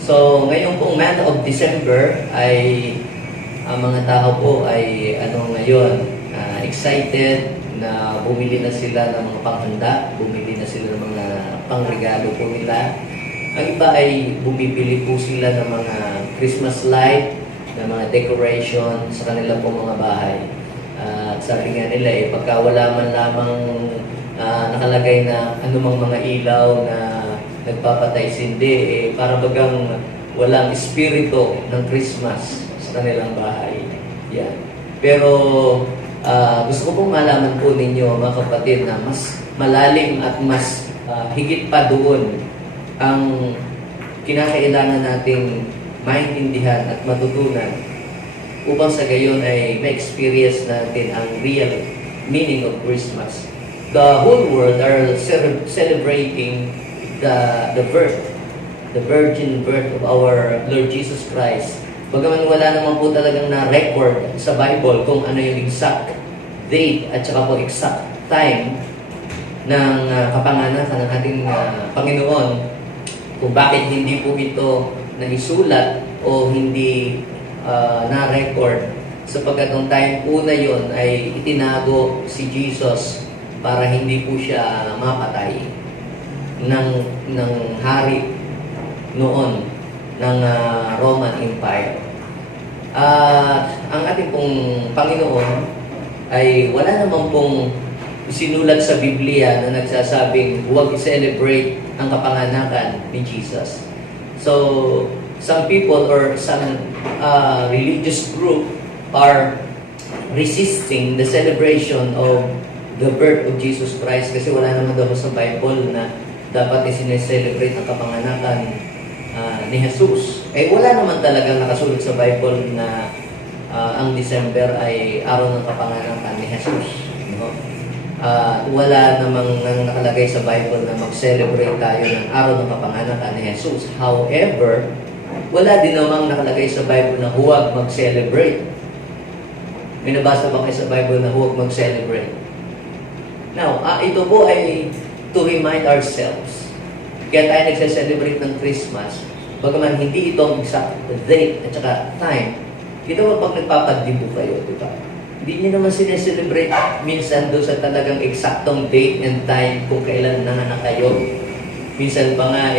So, ngayong pong month of December ay ang mga tao po ay ngayon, excited na bumili na sila ng mga panghanda, bumili na sila ng mga pangregalo po nila. Ang iba ay bumibili po sila ng mga Christmas light, ng mga decoration sa kanila po mga bahay. At sabi nga nila pagka wala man lamang nakalagay na anumang mga ilaw na nagpapatay sindi, para bagang walang espiritu ng Christmas sa kanilang bahay. Yan. Pero gusto ko pong malaman po ninyo, mga kapatid, na mas malalim at mas higit pa doon ang kinakailangan nating maintindihan at matutunan upang sa gayon ay ma-experience natin ang real meaning of Christmas. The whole world are celebrating the birth, the virgin birth of our Lord Jesus Christ. Bagaman wala naman po talagang na-record sa Bible kung ano yung exact date at saka po exact time ng kapanganakan ng ating Panginoon, kung bakit hindi po ito naisulat o hindi na-record, sapagkat ang time po na yun ay itinago si Jesus para hindi po siya mapatay ng hari noon ng Roman Empire. Ang ating pong Panginoon ay wala naman pong sinulat sa Biblia na nagsasabing huwag i-celebrate ang kapanganakan ni Jesus. So, some people or some religious group are resisting the celebration of the birth of Jesus Christ kasi wala naman daw sa Bible na dapat i-celebrate ang kapanganakan ni Jesus. Wala naman talagang nakasulat sa Bible na ang December ay araw ng kapanganakan ni Jesus. No? Wala namang nakalagay sa Bible na mag-celebrate tayo ng araw ng kapanganakan ni Jesus. However, wala din namang nakalagay sa Bible na huwag mag-celebrate. May nabasa ba kayo sa Bible na huwag mag-celebrate? Now, ito po ay to remind ourselves. Kaya tayo nagse-celebrate ng Christmas, bagaman hindi itong exact date at saka time. Ito ba pag nagpapadibo kayo, di ba? Hindi nyo naman sineselebrate minsan doon sa talagang eksaktong date and time kung kailan nanganak kayo. Minsan pa nga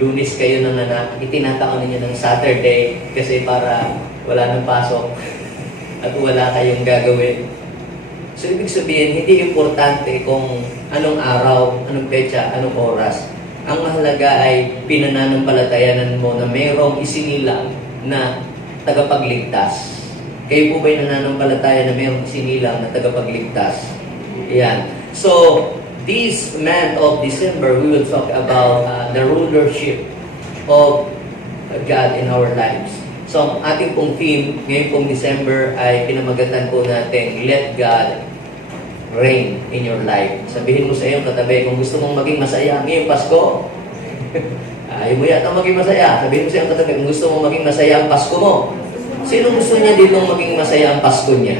Lunes kayo nanganak, itinataon ninyo ng Saturday kasi para wala nang pasok at wala kayong gagawin. So, ibig sabihin, hindi importante kung anong araw, anong petsa, anong oras. Ang mahalaga ay pinananampalatayanan mo na mayroong isinilang na tagapagligtas. Kayo po ba'y nananampalataya na mayroong isinilang na tagapagligtas? Yan. So, this month of December, we will talk about the rulership of God in our lives. So, ang ating pong theme ngayon pong December ay pinamagatan po natin, Let God reign in your life. Sabihin mo sa iyong katabi, kung gusto mong maging masaya ngayong Pasko, ayaw mo yata maging masaya. Sabihin mo sa iyong katabi, kung gusto mong maging masaya ang Pasko mo, sino gusto niya dito maging masaya ang Pasko niya?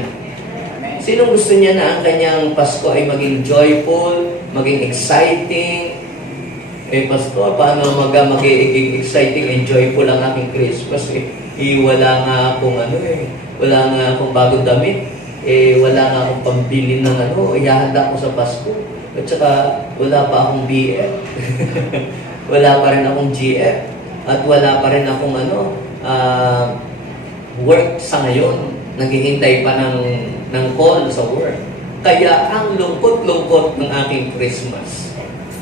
Sino gusto niya na ang kanyang Pasko ay maging joyful, maging exciting? Pasko, paano maging exciting and joyful ang aking Christmas? Wala nga akong wala nga akong bagong damit. Wala nga akong pambili ng ihahanda ko sa Pasko. At saka, wala pa akong BF. Wala pa rin akong GF. At wala pa rin akong work sa ngayon. Naghihintay pa ng call sa work. Kaya, ang lungkot-lungkot ng aking Christmas.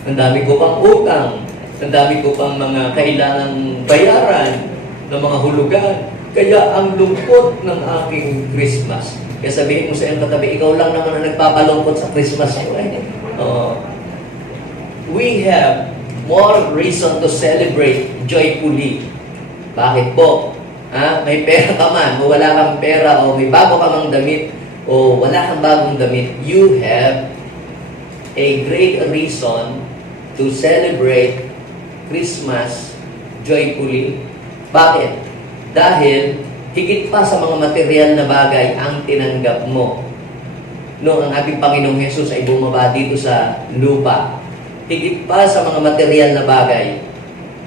Ang dami ko pang utang. Ang dami ko pang mga kailangang bayaran ng mga hulugan. Kaya, ang lungkot ng aking Christmas. Kaya sabihin mo sa iyong katabi, ikaw lang naman ang nagpapalungkot sa Christmas mo. We have more reason to celebrate joyfully. Bakit po? May pera ka man, o wala kang pera, o may bago ka mang damit, o wala kang bagong damit, you have a great reason to celebrate Christmas joyfully. Bakit? Dahil higit pa sa mga material na bagay ang tinanggap mo. Noong ang ating Panginoong Hesus ay bumaba dito sa lupa, higit pa sa mga material na bagay,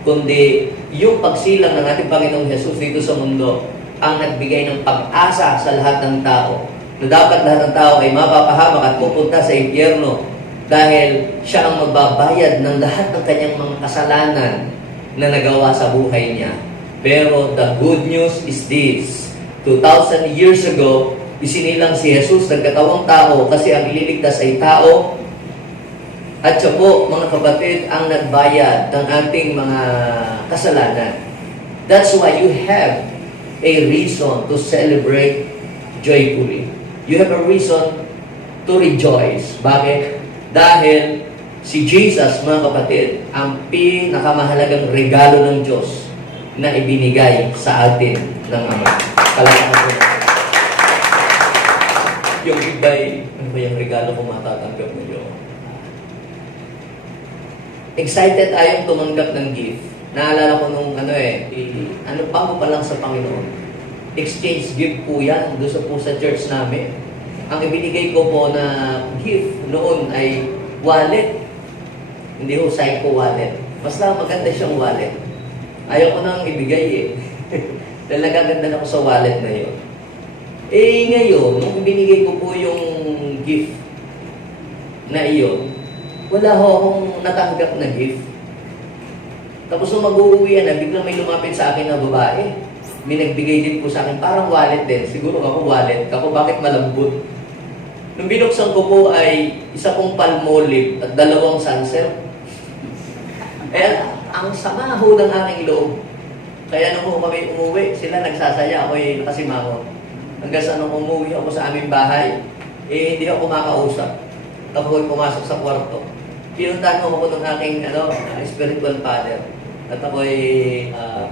kundi yung pagsilang ng ating Panginoong Jesus dito sa mundo ang nagbigay ng pag-asa sa lahat ng tao na dapat lahat ng tao ay mapapahamak at pupunta sa impyerno dahil siya ang magbabayad ng lahat ng kanyang mga kasalanan na nagawa sa buhay niya. Pero the good news is this: 2,000 years ago, isinilang si Jesus ng katawang tao kasi ang ililigtas ay tao. At siya po, mga kapatid, ang nagbayad ng ating mga kasalanan. That's why you have a reason to celebrate joyfully. You have a reason to rejoice. Bakit? Dahil si Jesus, mga kapatid, ang pinakamahalagang regalo ng Diyos na ibinigay sa atin ng Ama. Palakpakan po natin. Yung iba'y, ano ba yung regalo ko matatanggap ngayon? Excited tayong tumanggap ng gift. Naalala ko nung bago pa lang sa Panginoon. Exchange gift po yan doon po sa church namin. Ang ibinigay ko po na gift noon ay wallet. Hindi ho psycho wallet. Basta maganda siyang wallet. Ayaw ko nang ibigay eh. Dahil nagaganda ako sa wallet na yun. Eh ngayon, nung ibinigay ko po yung gift na iyon, wala ho akong natanggap na gift. Tapos nung mag-uuwi na, biglang may lumapit sa akin na babae. May nagbigay din po sa akin, parang wallet din. Siguro ako wallet. Kako bakit malambot? Nung binuksan ko po ay isa pong palmolive at 2 sunset. Eh, ang sama ho ng aking loob. Kaya nung kami umuwi, sila nagsasaya, ako'y nakasimangon. Hanggang sa nung umuwi ako sa aming bahay, eh hindi ako kumakausap. Ako'y pumasok sa kwarto. Pinuntahan mo ako ng aking spiritual father. At ako'y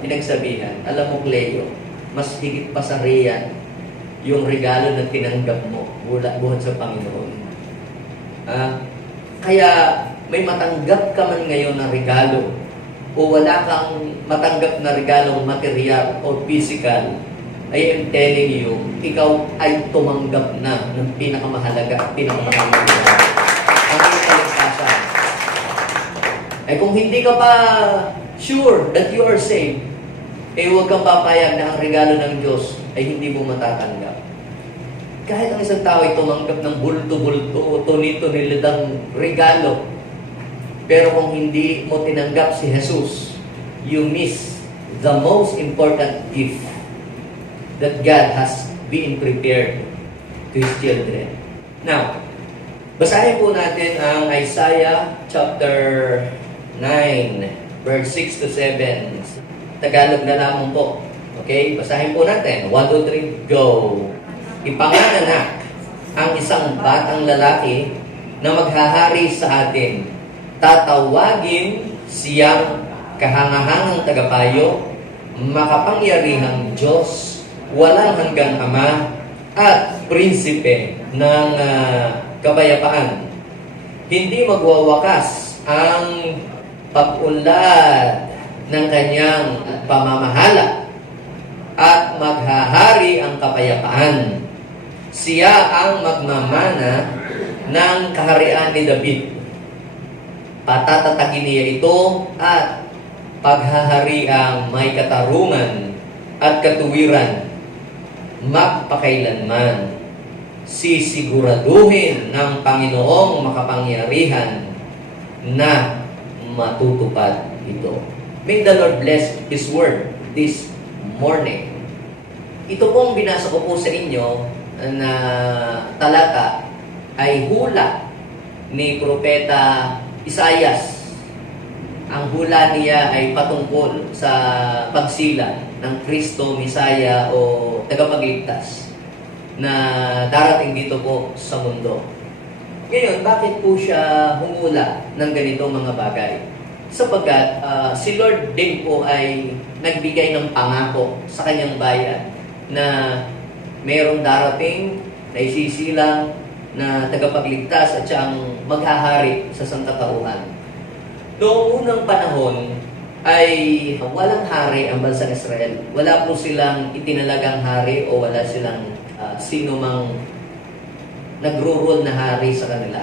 pinagsabihan, alam mo Cleo, mas higit pa sa riyan yung regalo na tinanggap mo buhat sa Panginoon. Kaya may matanggap ka man ngayon na regalo o wala kang matanggap na regalong material o physical, I am telling you, ikaw ay tumanggap na ng pinakamahalaga at pinakamahalaga. Ang kaligtasan. Ay kung hindi ka pa sure that you are saved, eh huwag kang papayag na ang regalo ng Diyos ay hindi mo matatanggap. Kahit ang isang tao ay tumanggap ng bulto-bulto o tunito-nilidang regalo, pero kung hindi mo tinanggap si Jesus, you miss the most important gift that God has been prepared to His children. Now, basahin po natin ang Isaiah chapter 9, verse 6 to 7. Tagalog na lamang po. Okay? Basahin po natin. 1, 2, 3, go! Ipanganak ang isang batang lalaki na maghahari sa atin. Tatawagin siyang kahangahangang tagapayo, makapangyarihang Diyos, walang hanggang Ama, at prinsipe ng kapayapaan. Hindi magwawakas ang pag-unlad ng kanyang pamamahala at maghahari ang kapayapaan. Siya ang magmamana ng kaharian ni David. Patatatagin niya ito at paghahariang may katarungan at katuwiran magpakailanman. Sisiguraduhin ng Panginoong makapangyarihan na matutupad ito. May the Lord bless His word this morning. Ito pong binasa ko po sa inyo na talata ay hula ni Propeta Isaias. Ang hula niya ay patungkol sa pagsilang ng Kristo, Misaya o tagapagligtas na darating dito po sa mundo. Ngayon, bakit po siya humula ng ganitong mga bagay? Sapagkat si Lord din po ay nagbigay ng pangako sa kanyang bayan na mayroong darating na isisilang na tagapagligtas at siyang maghahari sa sangkatauhan. Noong unang panahon ay walang hari ang bansang Israel. Wala po silang itinalagang hari o wala silang sino mang nagro-rule na hari sa kanila.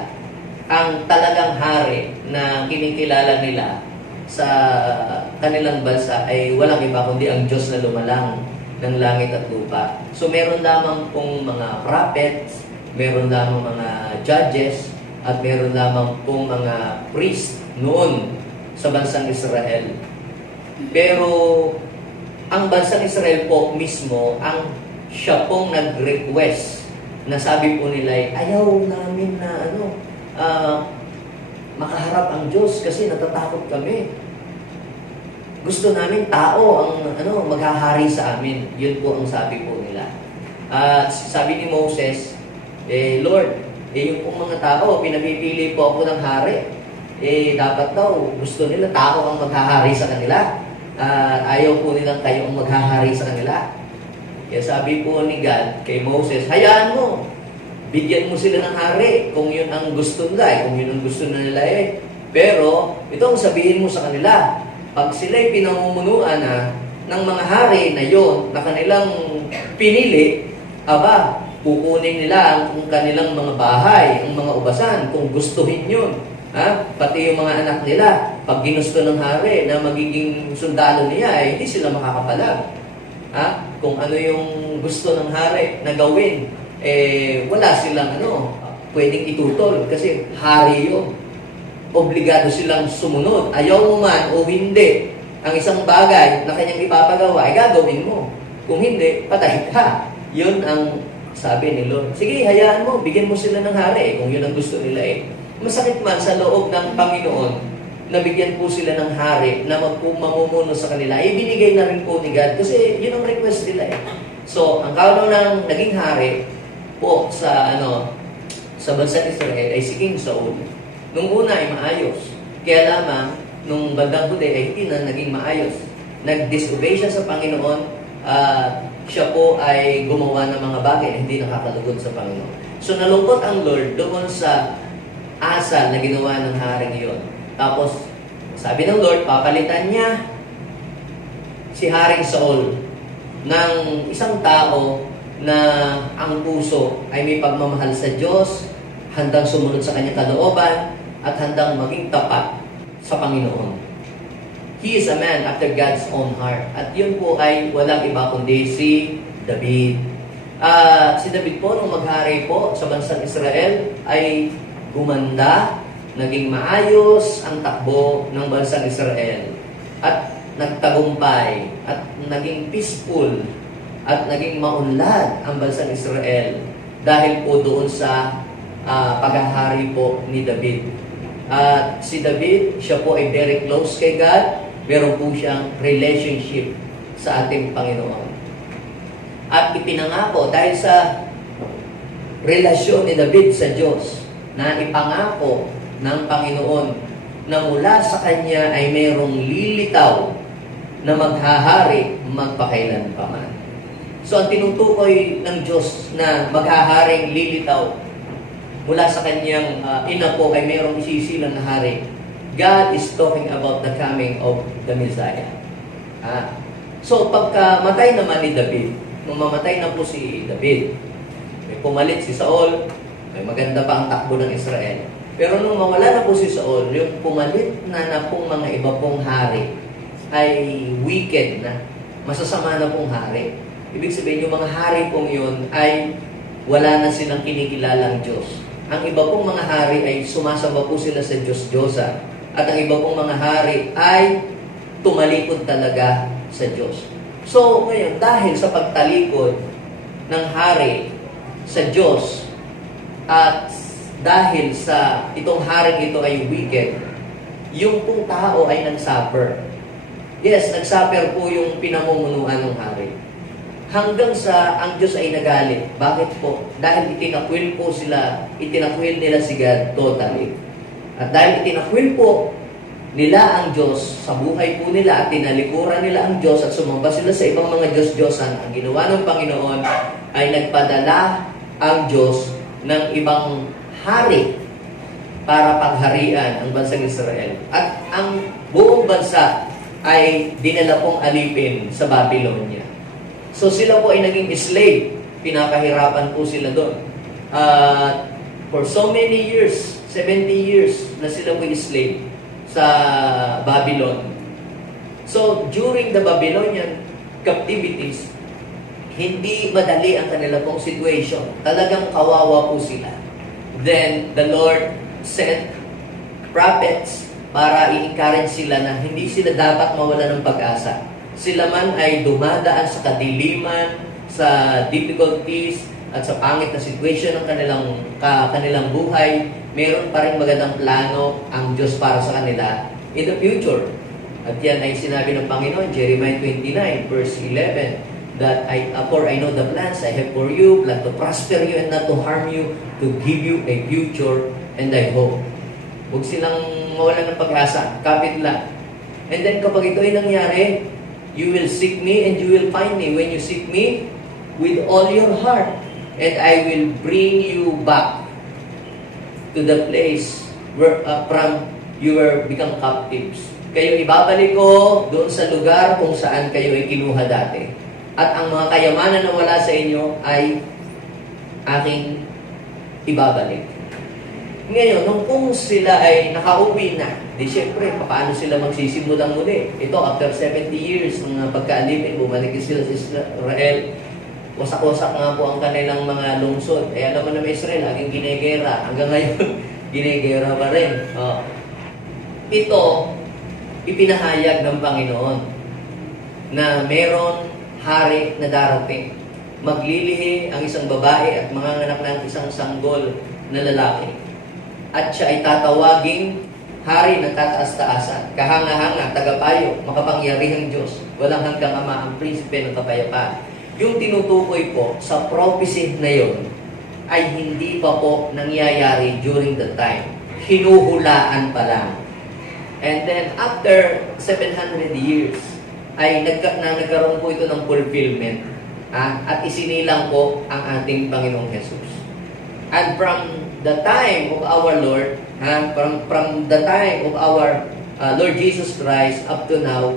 Ang talagang hari na kinikilala nila sa kanilang bansa ay walang iba kundi ang Diyos na lumalang ng langit at lupa. So meron lamang pong mga prophets, meron lamang mga judges, at meron lamang pong mga priest noon sa bansang Israel. Pero ang bansang Israel po mismo, ang siya pong nag-request na sabi po nila ay ayaw namin na makaharap ang Diyos kasi natatakot kami. Gusto namin tao ang maghahari sa amin. Yun po ang sabi po nila. Sabi ni Moses, Lord, yung pong mga tao, pinapipili po ako ng hari. Dapat daw, gusto nila tao ang maghahari sa kanila. Ayaw po nilang kayo ang maghahari sa kanila. Kaya sabi po ni God kay Moses, hayaan mo. Bigyan mo sila ng hari kung yun ang gusto nila, kung yun ang gusto nila Pero, ito ang sabihin mo sa kanila. Pag sila'y pinamumunuan ng mga hari na yon na kanilang pinili, kukunin nila ang kanilang mga bahay, ang mga ubasan, kung gustuhin yun. Pati yung mga anak nila, pag ginusto ng hari na magiging sundalo niya, hindi sila makakapalag. Kung ano yung gusto ng hari na gawin, wala silang pwedeng itutol kasi hari yun. Obligado silang sumunod. Ayaw mo man o hindi, ang isang bagay na kanyang ipapagawa ay gagawin mo. Kung hindi, patay ka. Yun ang sabi ni Lord. Sige, hayaan mo, bigyan mo sila ng hari kung yun ang gusto nila Masakit man sa loob ng Panginoon na bigyan po sila ng hari na mamumuno sa kanila, binigay na rin po ni God kasi yun ang request nila So, ang kauno ng naging hari po sa bansang Israel ay si King Saul. Nung una ay maayos. Kaya lamang, nung bandang huli ay hindi na naging maayos. Nag-disobey siya sa Panginoon, siya po ay gumawa ng mga bagay na hindi nakakalugod sa Panginoon. So, nalungkot ang Lord doon sa asal na ginawa ng haring iyon. Tapos, sabi ng Lord, papalitan niya si Haring Saul ng isang tao na ang puso ay may pagmamahal sa Diyos, handang sumunod sa kanyang kalooban, at handang maging tapat sa Panginoon. He is a man after God's own heart. At yun po ay walang iba kundi si David. Si David po, nung maghari po sa bansang Israel, ay gumanda, naging maayos ang takbo ng bansang Israel. At nagtagumpay, at naging peaceful, at naging maunlad ang bansang Israel dahil po doon sa paghahari po ni David. At si David, siya po ay very close kay God. Meron po siyang relationship sa ating Panginoon. At ipinangako dahil sa relasyon ni David sa Diyos na ipangako ng Panginoon na mula sa Kanya ay mayroong lilitaw na maghahari magpakailanpaman. So ang tinutukoy ng Diyos na maghaharing lilitaw mula sa Kanyang ina po ay mayroong isisilang na hari. God is talking about the coming of the Messiah. So pagka matay naman ni David, nung mamatay na po si David, may pumalit si Saul, may maganda pa ang takbo ng Israel. Pero nung mawala na po si Saul, yung pumalit na pong mga iba pong hari ay wicked na, masasama na pong hari. Ibig sabihin, yung mga hari pong yun ay wala na silang kinikilalang Diyos. Ang iba pong mga hari ay sumasamba po sila sa Diyos-Diyosa. At ang iba pong mga hari ay tumalikod talaga sa Diyos. So, ngayon, dahil sa pagtalikod ng hari sa Diyos at dahil sa itong haring ito ay wicked, yung pong tao ay nagsuffer. Yes, nagsuffer po yung pinamumunuan ng hari. Hanggang sa ang Diyos ay nagalit. Bakit po? Dahil itinakwil nila si God totally. At dahil itinakwil po nila ang Diyos sa buhay po nila at tinalikuran nila ang Diyos at sumamba sila sa ibang mga Diyos-Diyosan, ang ginawa ng Panginoon ay nagpadala ang Diyos ng ibang hari para pagharian ang bansang Israel. At ang buong bansa ay dinala pong alipin sa Babylonia. So sila po ay naging slave. Pinapahirapan po sila doon. For so many years, 70 years na sila po slave sa Babylon. So, during the Babylonian captivities, hindi madali ang kanila pong situation. Talagang kawawa po sila. Then, the Lord sent prophets para i-encourage sila na hindi sila dapat mawala ng pag-asa. Sila man ay dumadaan sa kadiliman, sa difficulties, at sa pangit na situation ng kanilang buhay, meron pa rin magandang plano ang Diyos para sa kanila in the future. At yan ay sinabi ng Panginoon, Jeremiah 29, verse 11, that for I know the plans I have for you, plan to prosper you and not to harm you, to give you a future and a hope. Huwag silang mawalan ng pag-asa, kapit lang. And then kapag ito ay nangyari, you will seek me and you will find me when you seek me with all your heart. And I will bring you back to the place where from you were become captives. Kayo ibabalik ko doon sa lugar kung saan kayo ay kinuha dati. At ang mga kayamanan na wala sa inyo ay aking ibabalik. Ngayon, nung kung sila ay nakauwi na, di syempre, paano sila magsisimulang muli? Ito, after 70 years ng pagkaalipin, bumalik sila sa Israel. Wasak-wasak nga po ang kanilang mga lungsod. Eh, alam mo naman Israel, laging ginegera. Hanggang ngayon, ginegera pa rin. Oh. Ito, ipinahayag ng Panginoon na meron hari na darating. Maglilihi ang isang babae at manganganak ng isang sanggol na lalaki. At siya ay tatawaging hari ng kataas-taasan, kahanga-hanga, tagapayo, makapangyarihang Diyos, walang hanggang Ama, ang prinsipe ng kapayapaan. Yung tinutukoy po sa prophecy na yun ay hindi pa po nangyayari during the time. Hinuhulaan pa lang. And then, after 700 years, ay nagkaroon po ito ng fulfillment. At isinilang po ang ating Panginoong Jesus. And from the time of our Lord, from the time of our Lord Jesus Christ up to now,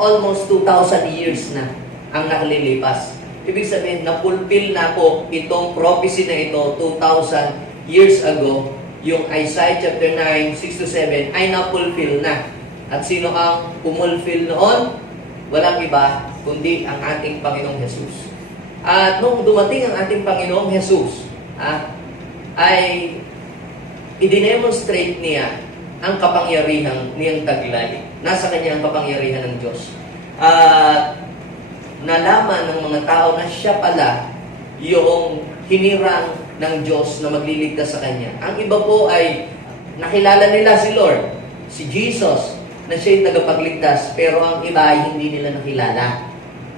almost 2,000 years na ang nakalilipas. Ibig sabihin, na-fulfill na po itong prophecy na ito 2,000 years ago. Yung Isaiah chapter 9, 6-7 ay na-fulfill na. At sino ang pumulfill noon? Walang iba, kundi ang ating Panginoong Jesus. At nung dumating ang ating Panginoong Jesus, ay i-demonstrate niya ang kapangyarihan niyang taglay. Nasa kanya ang kapangyarihan ng Diyos. At nalaman ng mga tao na siya pala yung hinirang ng Diyos na magliligtas sa kanya. Ang iba po ay nakilala nila si Lord, si Jesus, na siya'y tagapagligtas, pero ang iba ay hindi nila nakilala.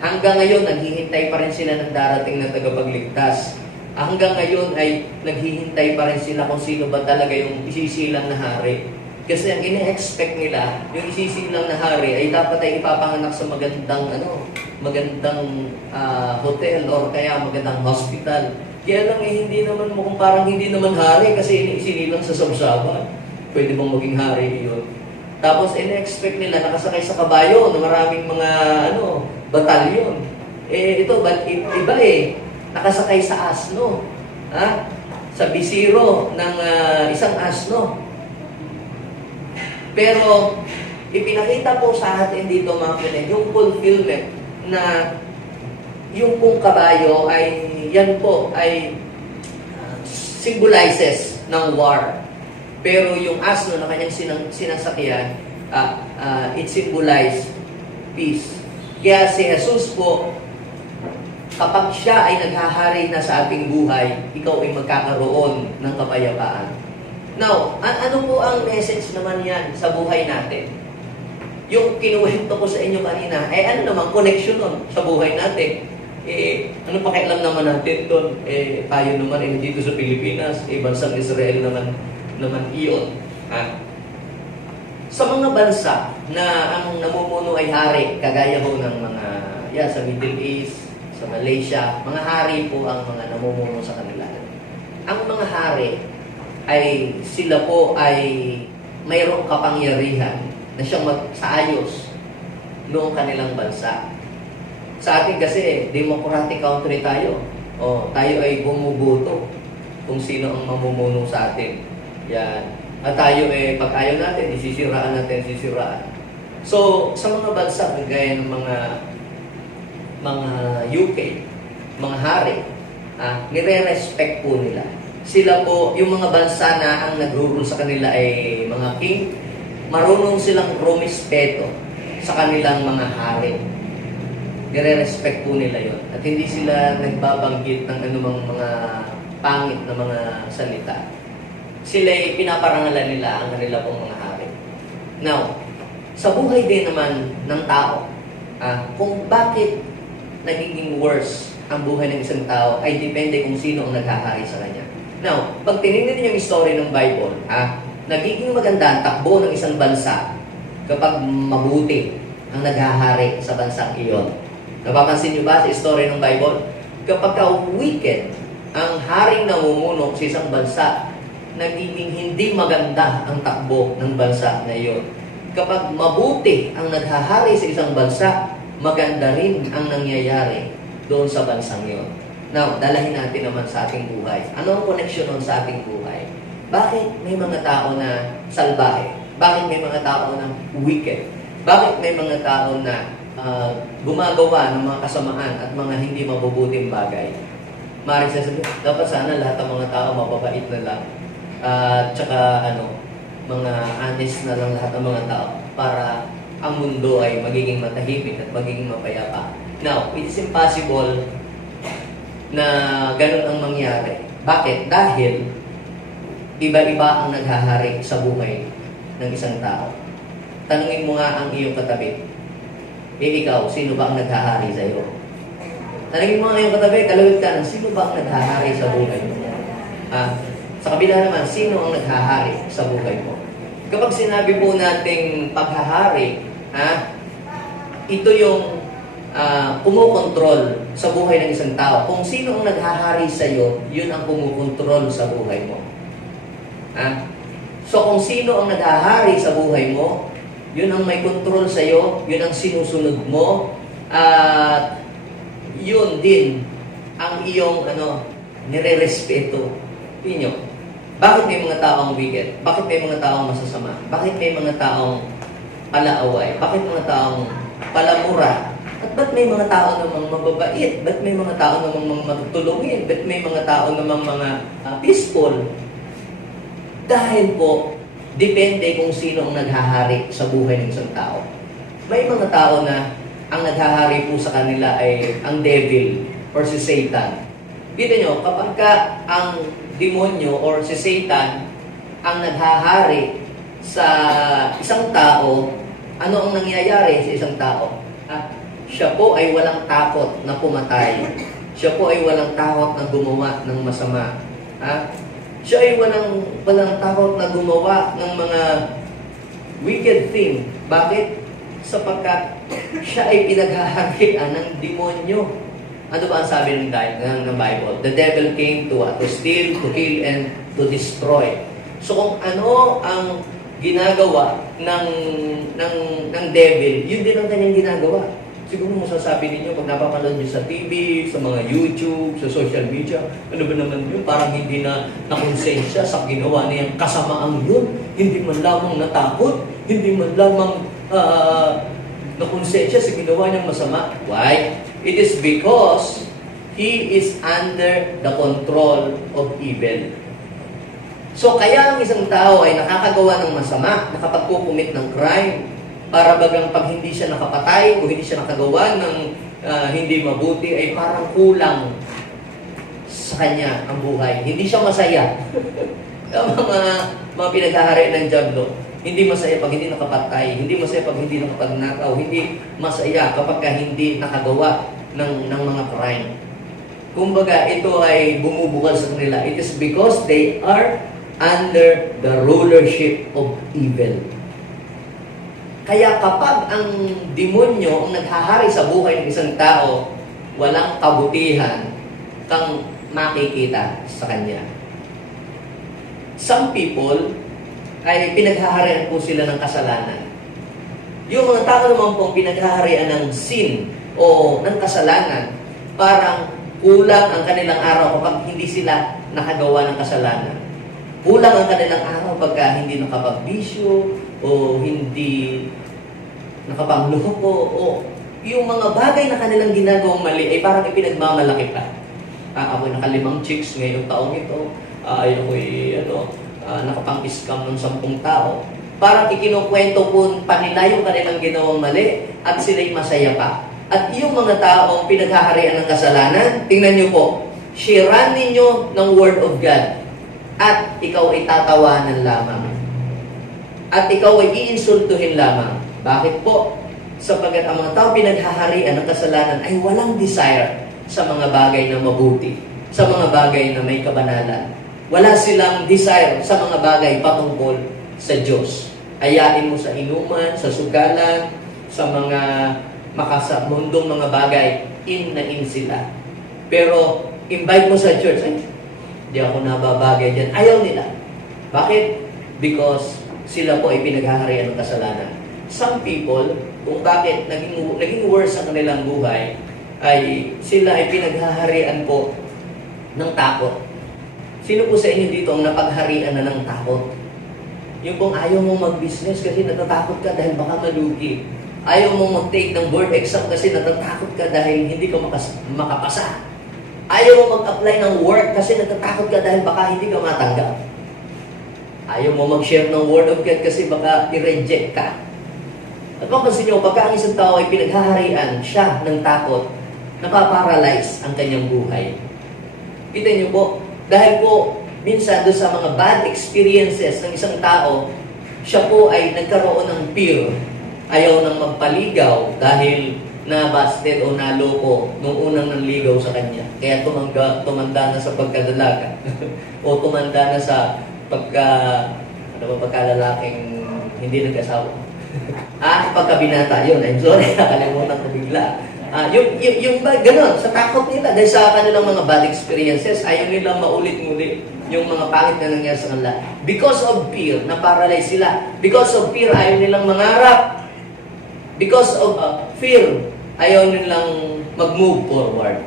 Hanggang ngayon, naghihintay pa rin sila ng darating na tagapagligtas. Hanggang ngayon ay naghihintay pa rin sila kung sino ba talaga yung isisilang na hari. Kasi ang ine-expect nila, yung isisilang na hari ay dapat ay ipapanganak sa magandang hotel or kaya magandang hospital. Kaya lang hindi naman mo, kung parang hindi naman hari kasi isinilang sa sabsaban. Pwede bang maging hari yun? Tapos ine-expect nila nakasakay sa kabayo na maraming mga batalyon. Ito, iba nakasakay sa asno. Sa bisiro ng isang asno. Pero, ipinakita po sa atin dito mga kapatid, yung fulfillment na yung pong kabayo ay, yan po, ay symbolizes ng war. Pero yung asno na kanyang sinasakyan, it symbolizes peace. Kaya si Jesus po, kapag siya ay naghahari na sa ating buhay, ikaw ay magkakaroon ng kapayapaan. Now, ano po ang message naman yan sa buhay natin? Yung kinuwento ko sa inyo kanina, ano naman, connection nun sa buhay natin. Ano pakialam naman natin doon? Tayo naman dito sa Pilipinas, bansang Israel naman iyon. Sa mga bansa na ang namumuno ay hari, kagaya ho ng mga sa Middle East, sa Malaysia, mga hari po ang mga namumuno sa kanila. Ang mga hari ay sila po ay mayroong kapangyarihan na siyang magsaayos noong kanilang bansa. Sa atin kasi, democratic country tayo. Tayo ay bumuboto kung sino ang mamumuno sa atin. Yan. At tayo pag ayaw natin, sisiraan. So, sa mga bansa kagaya ng mga UK, mga hari, nire-respect po nila. Sila po, yung mga bansa na ang nag-rule sa kanila ay mga king, marunong silang rumispeto sa kanilang mga hari. Nire-respect po nila yon. At hindi sila nagbabanggit ng anumang mga pangit na mga salita. Sila ay pinaparangalan nila ang kanila pong mga hari. Now, sa buhay din naman ng tao, kung bakit nagiging worse ang buhay ng isang tao ay depende kung sino ang naghahari sa kanya. Now, pag tinignan niyo yung story ng Bible, nagiging maganda ang takbo ng isang bansa kapag mabuti ang naghahari sa bansang iyon. Napapansin niyo ba sa story ng Bible? Kapag wicked ang haring namumuno sa isang bansa, nagiging hindi maganda ang takbo ng bansa na iyon. Kapag mabuti ang naghahari sa isang bansa, maganda rin ang nangyayari doon sa bansang iyon. Now, dalahin natin naman sa ating buhay. Ano ang koneksyon nun sa ating buhay? Bakit may mga tao na salbahe? Bakit may mga tao na wicked? Bakit may mga tao na gumagawa ng mga kasamaan at mga hindi mabubuting bagay? Maaaring sasabihin, dapat sana lahat ng mga tao mababait na lang. Tsaka mga honest na lang lahat ng mga tao para ang mundo ay magiging matahimik at magiging mapayapa. Now, it is impossible na ganun ang mangyari. Bakit? Dahil iba-iba ang naghahari sa buhay ng isang tao. Tanungin mo nga ang iyong katabi. Ikaw, sino ba ang naghahari sa iyo? Tanungin mo nga ang iyong katabi, kalawit ka ng sino ba ang naghahari sa buhay mo? Sa kabila naman, sino ang naghahari sa buhay mo? Kapag sinabi po nating paghahari, ito yung kumukontrol sa buhay ng isang tao. Kung sino ang naghahari sa iyo, yun ang kumukontrol sa buhay mo. So kung sino ang naghahari sa buhay mo, yun ang may control sa iyo, yun ang sinusunod mo, at yun din ang iyong nire-respeto. Pinyo. Bakit may mga taong wicked? Bakit may mga taong masasama? Bakit may mga taong palaaway? Bakit mga taong palamura? At ba't may mga tao namang mababait? Ba't may mga tao namang matutulungin? Ba't may mga tao namang mga peaceful? Dahil po, depende kung sino ang naghahari sa buhay ng isang tao. May mga tao na ang naghahari po sa kanila ay ang devil or si Satan. Kita nyo, kapag ang demonyo or si Satan ang naghahari sa isang tao, ano ang nangyayari sa isang tao? Siya po ay walang takot na pumatay. Siya po ay walang takot na gumawa ng masama. Siya ay walang takot na gumawa ng mga wicked thing. Bakit? Sapagkat siya ay pinaghaharian ng demonyo. Ano ba ang sabi ng Bible? The devil came to steal, to kill, and to destroy. So kung ano ang ginagawa ng devil, yun din ang kanyang ginagawa. Siguro masasabi ninyo, pag napapanood nyo sa TV, sa mga YouTube, sa social media, ano ba naman yun? Parang hindi na nakonsensya sa ginawa niyang kasamaang yun. Hindi man lamang natakot, hindi man lamang nakonsensya sa ginawa niyang masama. Why? It is because he is under the control of evil. So kaya ang isang tao ay nakakagawa ng masama, nakapagkukumit ng crime, para bagang pag hindi siya nakapatay o hindi siya nakagawa ng hindi mabuti, ay parang kulang sa kanya ang buhay. Hindi siya masaya. Ang mga pinaghahari ng diablo, hindi masaya pag hindi nakapatay, hindi masaya pag hindi nakapagnakaw, hindi masaya kapag hindi nakagawa ng mga crime. Kumbaga, ito ay bumubukal sa kanila. It is because they are under the rulership of evil. Kaya kapag ang demonyo ang naghahari sa buhay ng isang tao, walang kabutihan kang makikita sa kanya. Some people ay pinaghaharian po sila ng kasalanan. Yung mga tao naman pong pinaghaharian ng sin o ng kasalanan, parang kulang ang kanilang araw kapag hindi sila nakagawa ng kasalanan. Kulang ang kanilang araw pagka hindi nakapagbisyo o hindi nakapangloko, o yung mga bagay na kanilang ginagawang mali ay parang ipinagmamalaki pa. Ako'y naka5 chicks ngayong taong ito. Ako'y nakapang-scam ng 10 tao. Parang ikinukwento po pa nila yung kanilang ginawang mali at sila'y masaya pa. At yung mga taong pinaghaharian ng kasalanan, tingnan nyo po, sharean ninyo ng Word of God at ikaw ay tatawanan lamang. At ikaw ay iinsultuhin lamang. Bakit po? Sapagkat ang mga tao pinaghaharian ng kasalanan ay walang desire sa mga bagay na mabuti, sa mga bagay na may kabanalan. Wala silang desire sa mga bagay patungkol sa Diyos. Ayain mo sa inuman, sa sugalan, sa mga mundong mga bagay, in na in sila. Pero invite mo sa church, ay, di ako nababagay dyan. Ayaw nila. Bakit? Because sila po ay pinaghaharian ng kasalanan. Some people, kung bakit naging worse ang kanilang buhay, ay sila ay pinaghaharian po ng takot. Sino po sa inyo dito ang napagharian na ng takot? Yung pong ayaw mong mag-business kasi natatakot ka dahil baka malugi. Ayaw mong mag-take ng board exam kasi natatakot ka dahil hindi ka makapasa. Ayaw mong mag-apply ng work kasi natatakot ka dahil baka hindi ka matanggap. Ayaw mo mag-share ng word of God kasi baka i-reject ka. At mapansin nyo, pagka ang isang tao ay pinaghaharian siya ng takot, napaparalyze ang kanyang buhay. Kita nyo po, dahil po, minsan doon sa mga bad experiences ng isang tao, siya po ay nagkaroon ng fear. Ayaw nang magpaligaw dahil nabasted o naloko nung unang nanligaw sa kanya. Kaya tumanda na sa pagkadalaga. O tumanda na sa pagkalalaking hindi nag-asawa. Pagkabinata, yun. I'm sorry, nakalimutan ko bigla. Yung ganun, sa takot nila, dahil sa kanilang mga bad experiences, ayaw nilang maulit-muli yung mga pangit na nangyari sa kanila. Because of fear, naparalyze sila. Because of fear, ayaw nilang mangarap. Because of fear, ayaw nilang mag-move forward.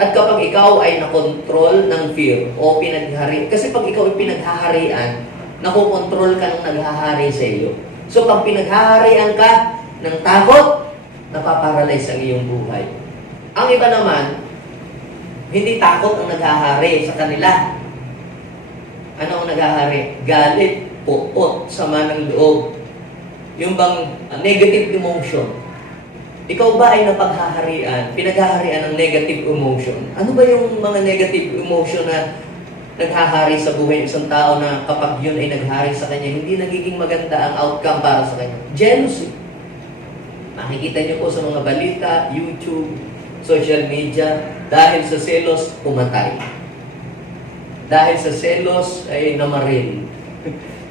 At kapag ikaw ay nakontrol ng fear o pinaghari, kasi pag ikaw ay pinaghaharian, nakokontrol ka ng naghahari sa iyo. So pag pinaghaharian ka ng takot, napaparalyze ang iyong buhay. Ang iba naman, hindi takot ang naghahari sa kanila. Ano ang naghahari? Galit, puot, sama ng loob. Yung bang negative emotion. Ikaw ba ay napaghaharian, pinaghaharian ng negative emotion? Ano ba yung mga negative emotion na naghahari sa buhay ng isang tao na kapag yun ay naghari sa kanya, hindi nagiging maganda ang outcome para sa kanya? Jealousy. Makikita niyo po sa mga balita, YouTube, social media, dahil sa selos, pumatay. Dahil sa selos ay namaril.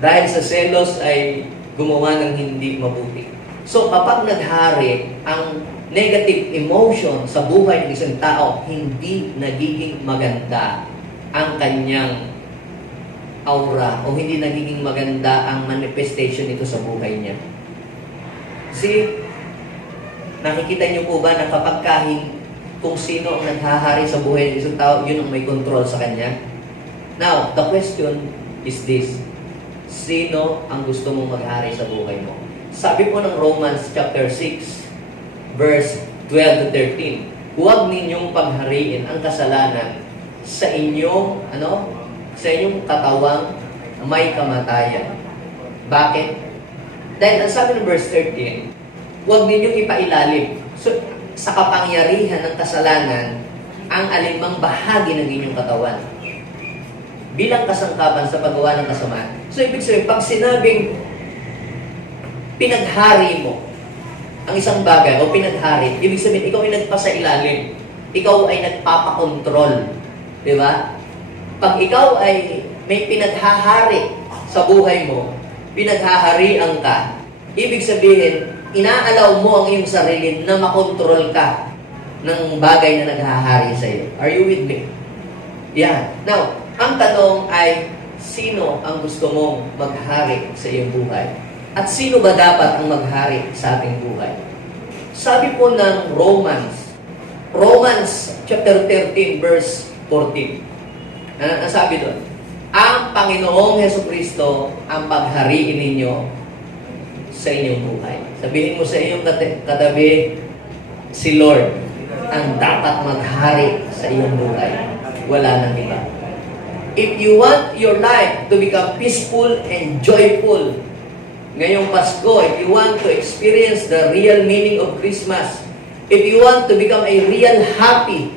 Dahil sa selos ay gumawa ng hindi mabuti. So kapag naghari ang negative emotion sa buhay ng isang tao, hindi nagiging maganda ang kanyang aura o hindi nagiging maganda ang manifestation nito sa buhay niya. See, nakikita niyo po ba na kapag kung sino ang naghahari sa buhay ng isang tao, yun ang may control sa kanya? Now, the question is this. Sino ang gusto mong maghari sa buhay mo? Sabi po ng Romans chapter 6, verse 12 to 13, huwag ninyong paghariin ang kasalanan sa inyong katawang may kamatayan. Bakit? Dahil ang sabi ng verse 13, huwag ninyong ipailalim sa kapangyarihan ng kasalanan ang alinmang bahagi ng inyong katawan bilang kasangkapan sa paggawa ng kasamaan. So, ibig sabihin, pag sinabing pinaghari mo ang isang bagay o pinaghari, ibig sabihin, ikaw ay nagpasailalim. Ikaw ay nagpapakontrol. Di ba? Pag ikaw ay may pinaghahari sa buhay mo, pinaghaharian ka, ibig sabihin, inaalaw mo ang iyong sarili na makontrol ka ng bagay na naghahari sa iyo. Are you with me? Yan. Now, ang tanong ay, sino ang gusto mong maghari sa iyong buhay? At sino ba dapat ang maghari sa ating buhay? Sabi po ng Romans chapter 13 verse 14. Ang sabi doon, ang Panginoong Hesukristo ang paghariin ninyo sa inyong buhay. Sabihin mo sa iyong katabi, si Lord ang dapat maghari sa iyong buhay. Wala nang iba. If you want your life to become peaceful and joyful, ngayong Pasko, if you want to experience the real meaning of Christmas, if you want to become a real happy,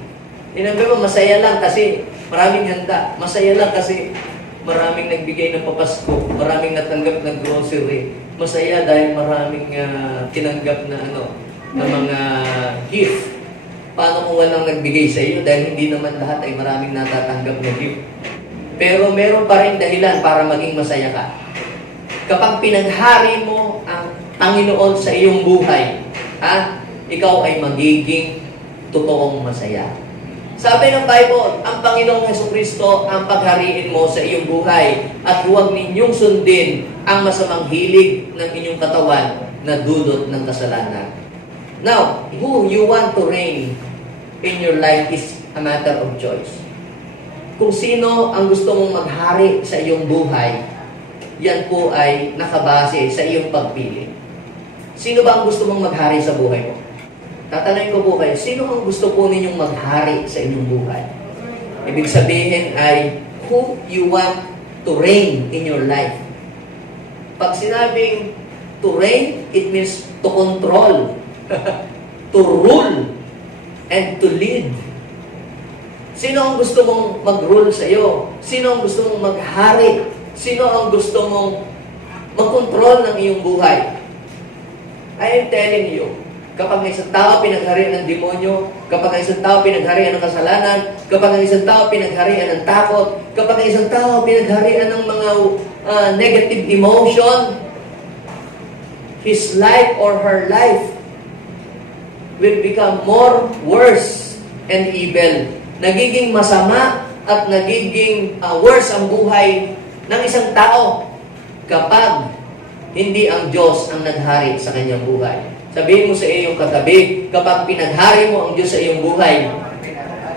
tinabi mo, masaya lang kasi maraming handa. Masaya lang kasi maraming nagbigay ng papasko. Maraming natanggap ng grocery. Masaya dahil maraming tinanggap na na mga gift. Paano kung walang nagbigay sa iyo? Dahil hindi naman lahat ay maraming natatanggap na gift. Pero meron pa rin dahilan para maging masaya ka. Kapag pinaghari mo ang Panginoon sa iyong buhay, ikaw ay magiging totoong masaya. Sabi ng Bible, ang Panginoong Jesucristo ang paghariin mo sa iyong buhay at huwag ninyong sundin ang masamang hilig ng inyong katawan na dulot ng kasalanan. Now, who you want to reign in your life is a matter of choice. Kung sino ang gusto mong maghari sa iyong buhay, yan po ay nakabase sa iyong pagpili. Sino ba ang gusto mong maghari sa buhay mo? Tatanungin ko po kayo, sino ang gusto po ninyong maghari sa inyong buhay? Ibig sabihin ay, who you want to reign in your life. Pag sinabing to reign, it means to control, to rule, and to lead. Sino ang gusto mong mag-rule sa iyo? Sino ang gusto mong maghari? Sino ang gusto mong mag-control ng iyong buhay? I am telling you, kapag ang isang tao pinagharian ng demonyo, kapag ang isang tao pinagharian ng kasalanan, kapag ang isang tao pinagharian ng takot, kapag ang isang tao pinagharian ng mga negative emotion, his life or her life will become more worse and evil. Nagiging masama at nagiging worse ang buhay ng isang tao kapag hindi ang Diyos ang naghari sa kanyang buhay. Sabihin mo sa iyong katabi, kapag pinaghari mo ang Diyos sa iyong buhay,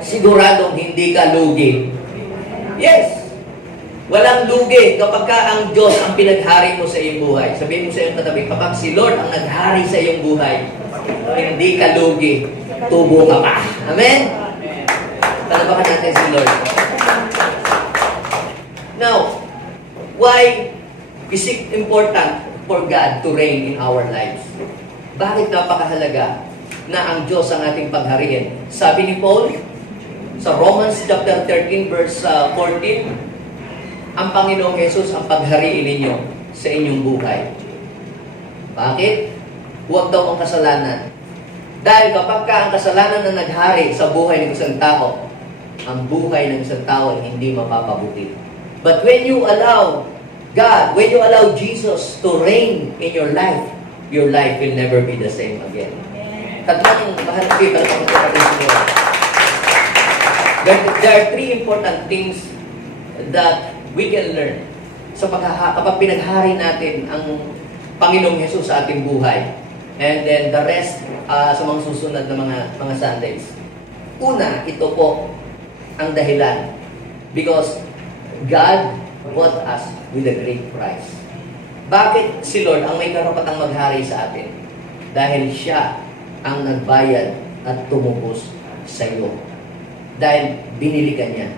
siguradong hindi ka lugi. Yes! Walang lugi kapag ka ang Diyos ang pinaghari mo sa iyong buhay. Sabihin mo sa iyong katabi, kapag si Lord ang naghari sa iyong buhay, hindi ka lugi, tubo ka pa. Amen? Palabakan natin si Lord. Now, why is it important for God to reign in our lives? Bakit napakahalaga na ang Diyos ang ating paghariin? Sabi ni Paul sa Romans chapter 13 verse 14, ang Panginoong Jesus ang paghariin ninyo sa inyong buhay. Bakit? Huwag daw ang kasalanan. Dahil kapag ka ang kasalanan na naghari sa buhay ng isang tao, ang buhay ng isang tao ay hindi mapapabuti. But when you allow God, when you allow Jesus to reign in your life will never be the same again. Tatlong mahal ko yung There are three important things that we can learn kapag pinaghari natin ang Panginoong Jesus sa ating buhay. And then the rest sa mga susunod na mga Sundays. Una, ito po ang dahilan. Because God bought us with a great price. Bakit si Lord ang may karapatang maghari sa atin? Dahil siya ang nagbayad at tumubos sa iyo. Dahil binili ka niya.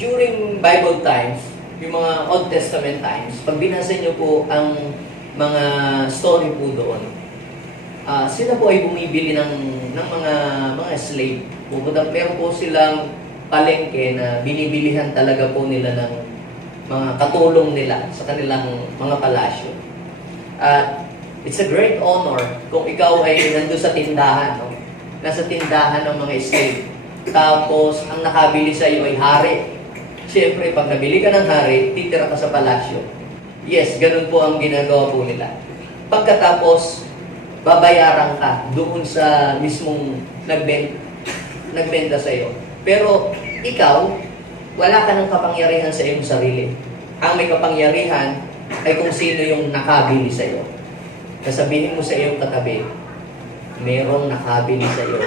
During Bible times, yung mga Old Testament times, pag binasa niyo po ang mga story po doon, sila po ay bumibili ng mga slave. Meron po silang palengke na binibilihan talaga po nila ng mga katulong nila sa kanilang mga palasyo. It's a great honor kung ikaw ay nandun sa tindahan, no? Nasa tindahan ng mga slave. Tapos, ang nakabili sa iyo ay hari. Siyempre, pag nabili ka ng hari, titira ka sa palasyo. Yes, ganun po ang ginagawa po nila. Pagkatapos, babayaran ka doon sa mismong nagbenta sa iyo. Pero ikaw, wala ka ng kapangyarihan sa iyong sarili. Ang may kapangyarihan ay kung sino yung nakabili sa iyo. Kasabihin mo sa iyong katabi, merong nakabili sa iyo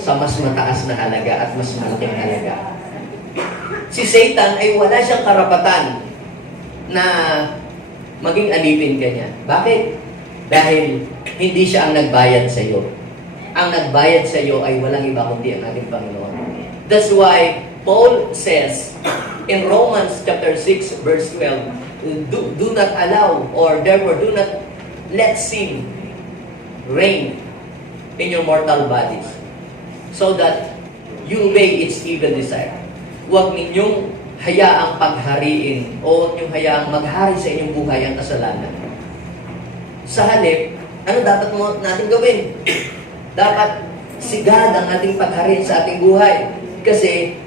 sa mas mataas na halaga at mas malaking halaga. Si Satan ay wala siyang karapatan na maging alipin ka niya. Bakit? Dahil hindi siya ang nagbayad sa iyo. Ang nagbayad sa iyo ay walang iba kundi ang ating Panginoon. That's why Paul says in Romans chapter 6 verse 12, do not allow, or therefore do not let sin reign in your mortal bodies, so that you obey its evil desire. Huwag ninyong hayaang paghariin o huwag ninyong hayaang maghari sa inyong buhay ang kasalanan. Sa halip, ano dapat natin gawin? Dapat sigad ang ating paghariin sa ating buhay. Kasi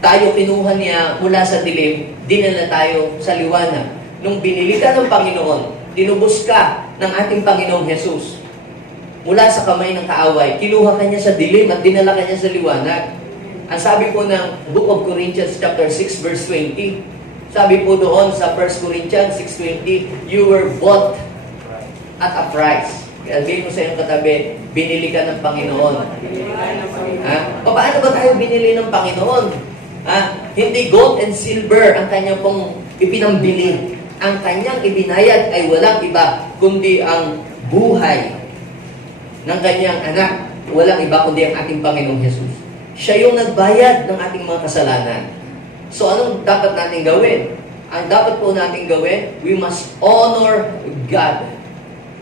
tayo kinuha niya mula sa dilim, dinala tayo sa liwanag. Nung binili ka ng Panginoon, tinubos ka ng ating Panginoong Jesus mula sa kamay ng kaaway, kinuha ka niya sa dilim at dinala ka niya sa liwanag. Ang sabi po ng Book of Corinthians chapter 6 verse 20, sabi po doon sa 1 Corinthians 6:20, you were bought at a price. Sabihin mo sa iyong katabi, binili ka ng Panginoon. Ha? Paano ba tayo binili ng Panginoon? Ha? Hindi gold and silver ang kanyang pong ipinambili. Ang kanyang ibinayad ay walang iba kundi ang buhay ng kanyang anak. Walang iba kundi ang ating Panginoong Jesus. Siya yung nagbayad ng ating mga kasalanan. So anong dapat natin gawin? Ang dapat po natin gawin, we must honor God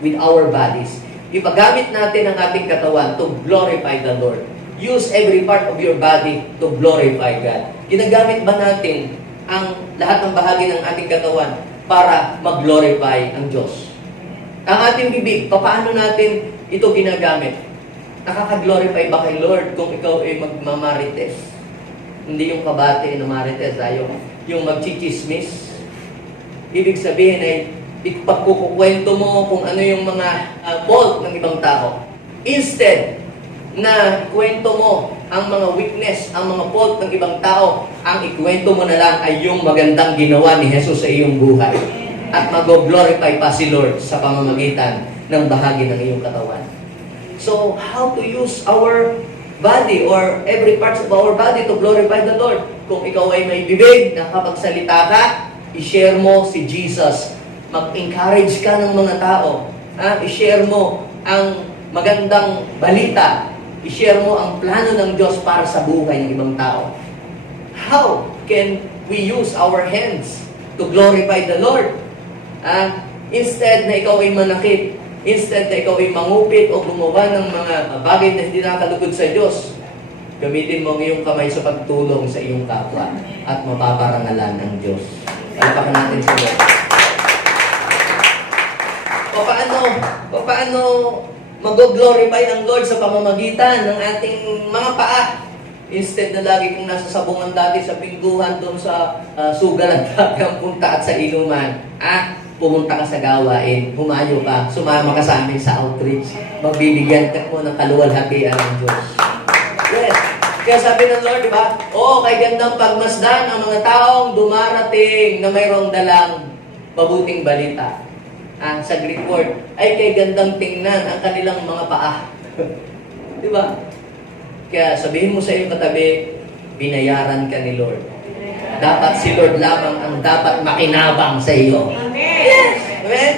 with our bodies. Ipagamit natin ang ating katawan to glorify the Lord. Use every part of your body to glorify God. Ginagamit ba natin ang lahat ng bahagi ng ating katawan para mag-glorify ang Diyos? Ang ating bibig, paano natin ito ginagamit? Nakaka-glorify ba kay Lord kung ikaw ay magmamarites? Hindi yung kabate na marites, yung magchichismis. Ibig sabihin ay ipagkukwento mo kung ano yung mga fault ng ibang tao. Instead na ikwento mo ang mga weakness, ang mga fault ng ibang tao, ang ikwento mo na lang ay yung magandang ginawa ni Jesus sa iyong buhay. At mag-glorify pa si Lord sa pamamagitan ng bahagi ng iyong katawan. So, how to use our body or every parts of our body to glorify the Lord? Kung ikaw ay may bibig, nakapagsalita ka, i-share mo si Jesus. Mag-encourage ka ng mga tao. I-share mo ang magandang balita. I-share mo ang plano ng Diyos para sa buhay ng ibang tao. How can we use our hands to glorify the Lord? Instead na ikaw ay manakit, instead na ikaw ay mangupit o gumawa ng mga bagay na hindi nakakalugod sa Diyos, gamitin mo ang iyong kamay sa pagtulong sa iyong kapwa at mapaparangalan ng Diyos. Alapakan natin sa Diyos. Paano mag-glorify ang Lord sa pamamagitan ng ating mga paa? Instead na lagi kong nasa sabungan dati sa pingguhan doon sa sugalan dati ang punta at sa inuman. Pumunta ka sa gawain, humayo ka, sumama ka sa amin sa outreach, magbibigyan ka mo ng kaluwalhatian ng Diyos. Yes. Kaya sabi ng Lord, di ba? Kay gandang pagmasdan ang mga taong dumarating na mayroong dalang mabuting balita. Sa Greek word, ay kay gandang tingnan ang kanilang mga paa. Di ba? Kaya sabihin mo sa iyong katabi, binayaran ka ni Lord. Dapat si Lord lamang ang dapat makinabang sa iyo. Yes! Amen?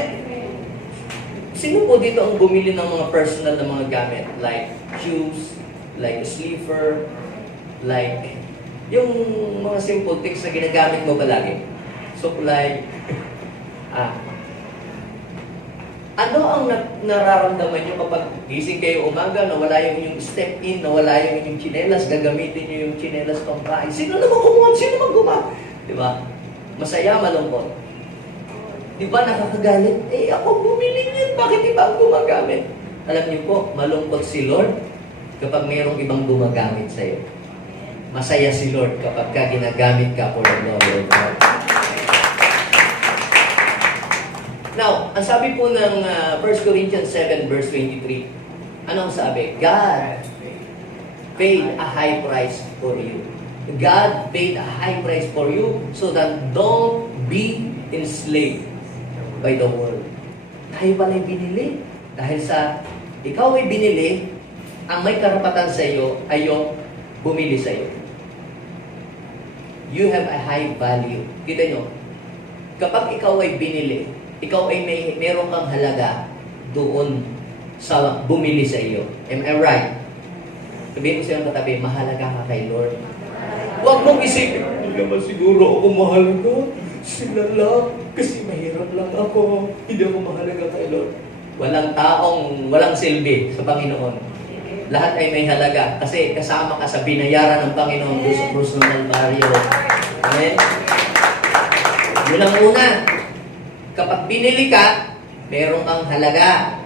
Sino po dito ang bumili ng mga personal na mga gamit? Like shoes, like a sleeper, like yung mga simple things na ginagamit mo palagi. So like, ano ang nararamdaman nyo kapag gising kayo umaga, nawala yung inyong step in, nawala yung inyong tsinelas, gagamitin nyo yung tsinelas pang bahay? Sino naman gumawa? Sino naman gumawa? Di ba? Masaya, malungkot. Di ba nakakagalit? Ako bumili niyan. Bakit iba ang gumagamit? Alam niyo po, malungkot si Lord kapag mayroong ibang gumagamit sa iyo. Masaya si Lord kapag ginagamit ka for the glory of God. Now, ang sabi po ng 1 Corinthians 7 verse 23, anong sabi? God paid a high price for you. God paid a high price for you so that don't be enslaved by the world. Tayo pala'y binili. Dahil sa ikaw ay binili, ang may karapatan sa iyo ay yung bumili sa iyo. You have a high value. Kita nyo, kapag ikaw ay binili, ikaw ay meron kang halaga doon sa bumili sa iyo. Am I right? Sabihin mo sa iyong katabi, mahalaga ka kay Lord. Huwag mong isipin, hindi naman siguro ako mahalaga. Sila lang, kasi mahirap lang ako. Hindi ako mahalaga kay Lord. Walang taong walang silbi sa Panginoon. Lahat ay may halaga kasi kasama ka sa binayaran ng Panginoon doon sa krus ng Calvario. Amen? Yun ang una. Kapag binili ka, meron kang halaga.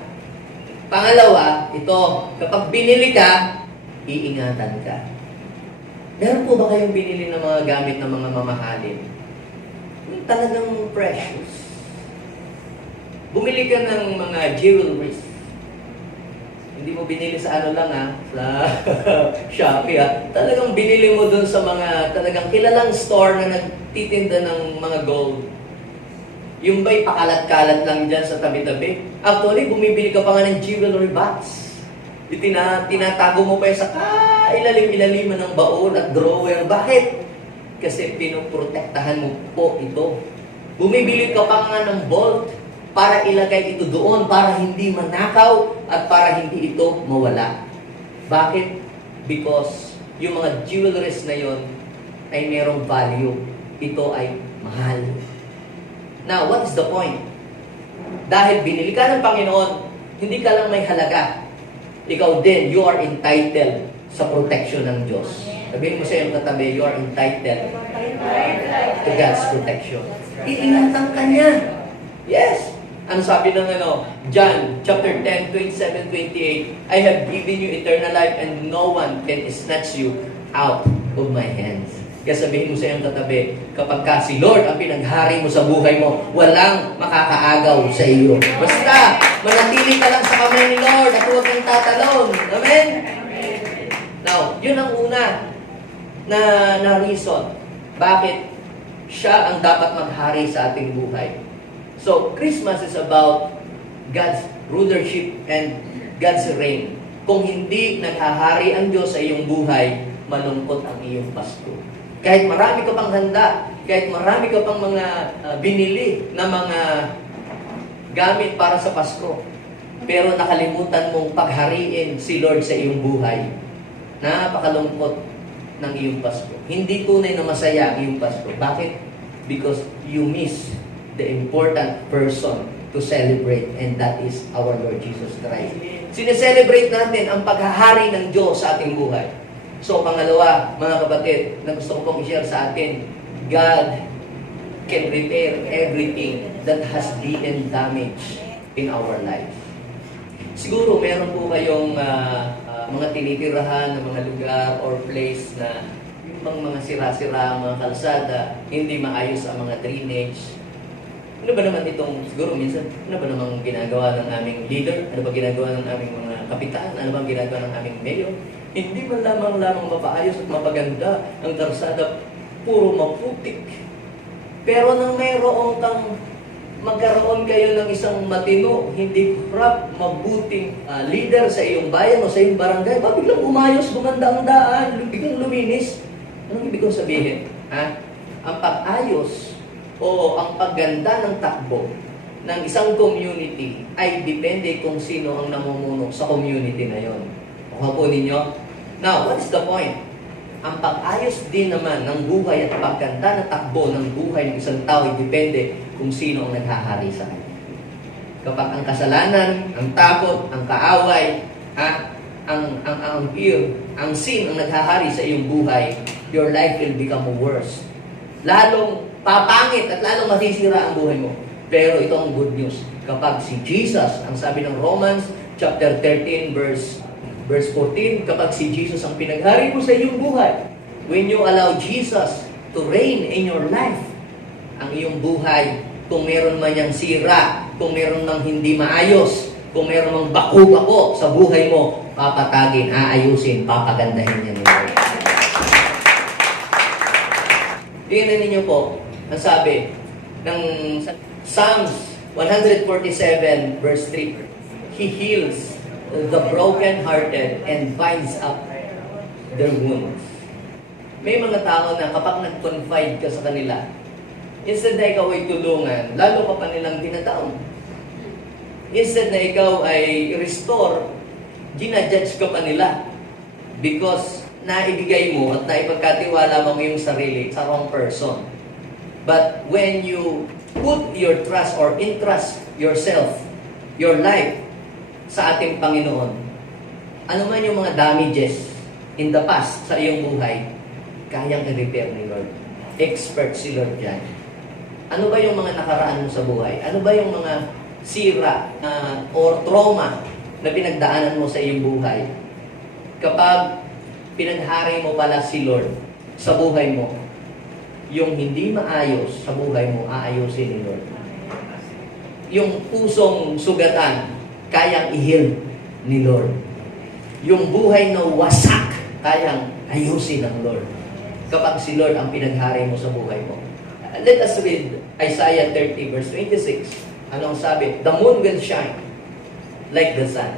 Pangalawa, ito, kapag binili ka, iingatan ka. Meron po ba kayong binili ng mga gamit ng mga mamahalin? Yung talagang precious. Bumili ka ng mga jewelries. Hindi mo binili sa ano lang sa Shopee Talagang binili mo dun sa mga talagang kilalang store na nagtitinda ng mga gold. Yung ba'y pakalat-kalat lang dyan sa tabi-tabi? Actually, bumibili ka pa nga ng jewelry box. Tinatago mo pa yun sa ilalim-ilaliman ng baon at drawer. Bakit? Kasi pinoprotektahan mo po ito. Bumibili ka pa nga ng vault para ilagay ito doon, para hindi manakaw at para hindi ito mawala. Bakit? Because yung mga jewelries na yon ay merong value. Ito ay mahal. Now, what is the point? Dahil binili ka ng Panginoon, hindi ka lang may halaga. Ikaw din, you are entitled sa protection ng Diyos. Sabihin mo sa iyong katabi, you are entitled to God's protection. Iingatan ka niya. Yes. Ano sabi ng John chapter 10, 27, 28, I have given you eternal life and no one can snatch you out of my hands. Kaya sabihin mo sa iyong katabi, kapag ka si Lord ang pinaghari mo sa buhay mo, walang makakaagaw sa iyo. Basta, manatili ka lang sa kamay ni Lord at huwag kang tatalon. Amen? Now, yun ang una na reason. Bakit siya ang dapat maghari sa ating buhay? So, Christmas is about God's rulership and God's reign. Kung hindi naghahari ang Diyos sa iyong buhay, malungkot ang iyong Pasko. Kahit marami ka pang handa, kahit marami ka pang mga binili na mga gamit para sa Pasko, pero nakalimutan mong paghariin si Lord sa iyong buhay, napakalungkot ng iyong Pasko. Hindi tunay na masaya ang iyong Pasko. Bakit? Because you miss the important person to celebrate, and that is our Lord Jesus Christ. Sineselebrate natin ang paghahari ng Diyos sa ating buhay. So, pangalawa, mga kapatid, na gusto ko pong i-share sa atin, God can repair everything that has been damaged in our life. Siguro, meron po kayong mga tinitirahan na mga lugar or place na yung mga sira-sira, mga kalsada, hindi maayos ang mga drainage. Ano ba naman itong, siguro minsan, ano ba namang ginagawa ng aming leader? Ano ba ginagawa ng aming mga kapitan? Ano ba ginagawa ng aming mayor? Hindi man lamang mapaayos at mapaganda ang karsada, puro maputik. Pero nang mayroon kang magkaroon kayo ng isang matino, hindi corrupt, mabuting leader sa iyong bayan o sa iyong barangay, biglang umayos, gumanda ang daan, biglang luminis. Anong ibig kong sabihin? Ang pag-ayos o ang pagganda ng takbo ng isang community ay depende kung sino ang namumuno sa community na yon. Kuha po ninyo. Now, what is the point? Ang pag-ayos din naman ng buhay at pagganda ng takbo ng buhay ng isang tao ay depende kung sino ang naghahari sa kanya. Kapag ang kasalanan, ang takot, ang kaaway, ang fear, ang sin ang naghahari sa iyong buhay, your life will become worse. Lalong papangit at lalong masisira ang buhay mo. Pero ito ang good news. Kapag si Jesus, ang sabi ng Romans chapter 13 verse 14, kapag si Jesus ang pinaghari mo sa iyong buhay, when you allow Jesus to reign in your life, ang iyong buhay, kung meron man yang sira, kung meron mang hindi maayos, kung meron mang bako-bako sa buhay mo, papatagin, aayusin, papagandahin niya ni Lord. Tingnan ninyo po, ang sabi ng Psalms 147 verse 3, He heals the broken-hearted and binds up their wounds. May mga tao na kapag nag-confide ka sa kanila, Instead na ikaw ay tulungan, lalo ka pa nilang dinadaon. Instead na ikaw ay restore, ginajudge ka pa nila. Because naibigay mo at naipagkatiwala mo yung sarili sa wrong person. But when you put your trust or entrust yourself, your life, sa ating Panginoon, ano man yung mga damages in the past sa iyong buhay, kayang i-repair ni Lord. Expert si Lord dyan. Ano ba yung mga nakaraan mo sa buhay? Ano ba yung mga sira or trauma na pinagdaanan mo sa iyong buhay? Kapag pinaghari mo pala si Lord sa buhay mo, yung hindi maayos sa buhay mo, aayusin ni Lord. Yung pusong sugatan, kayang i-heal ni Lord. Yung buhay na wasak, kayang ayusin ng Lord. Kapag si Lord ang pinaghari mo sa buhay mo. Let us read Isaiah 30 verse 26. Anong sabi? The moon will shine like the sun.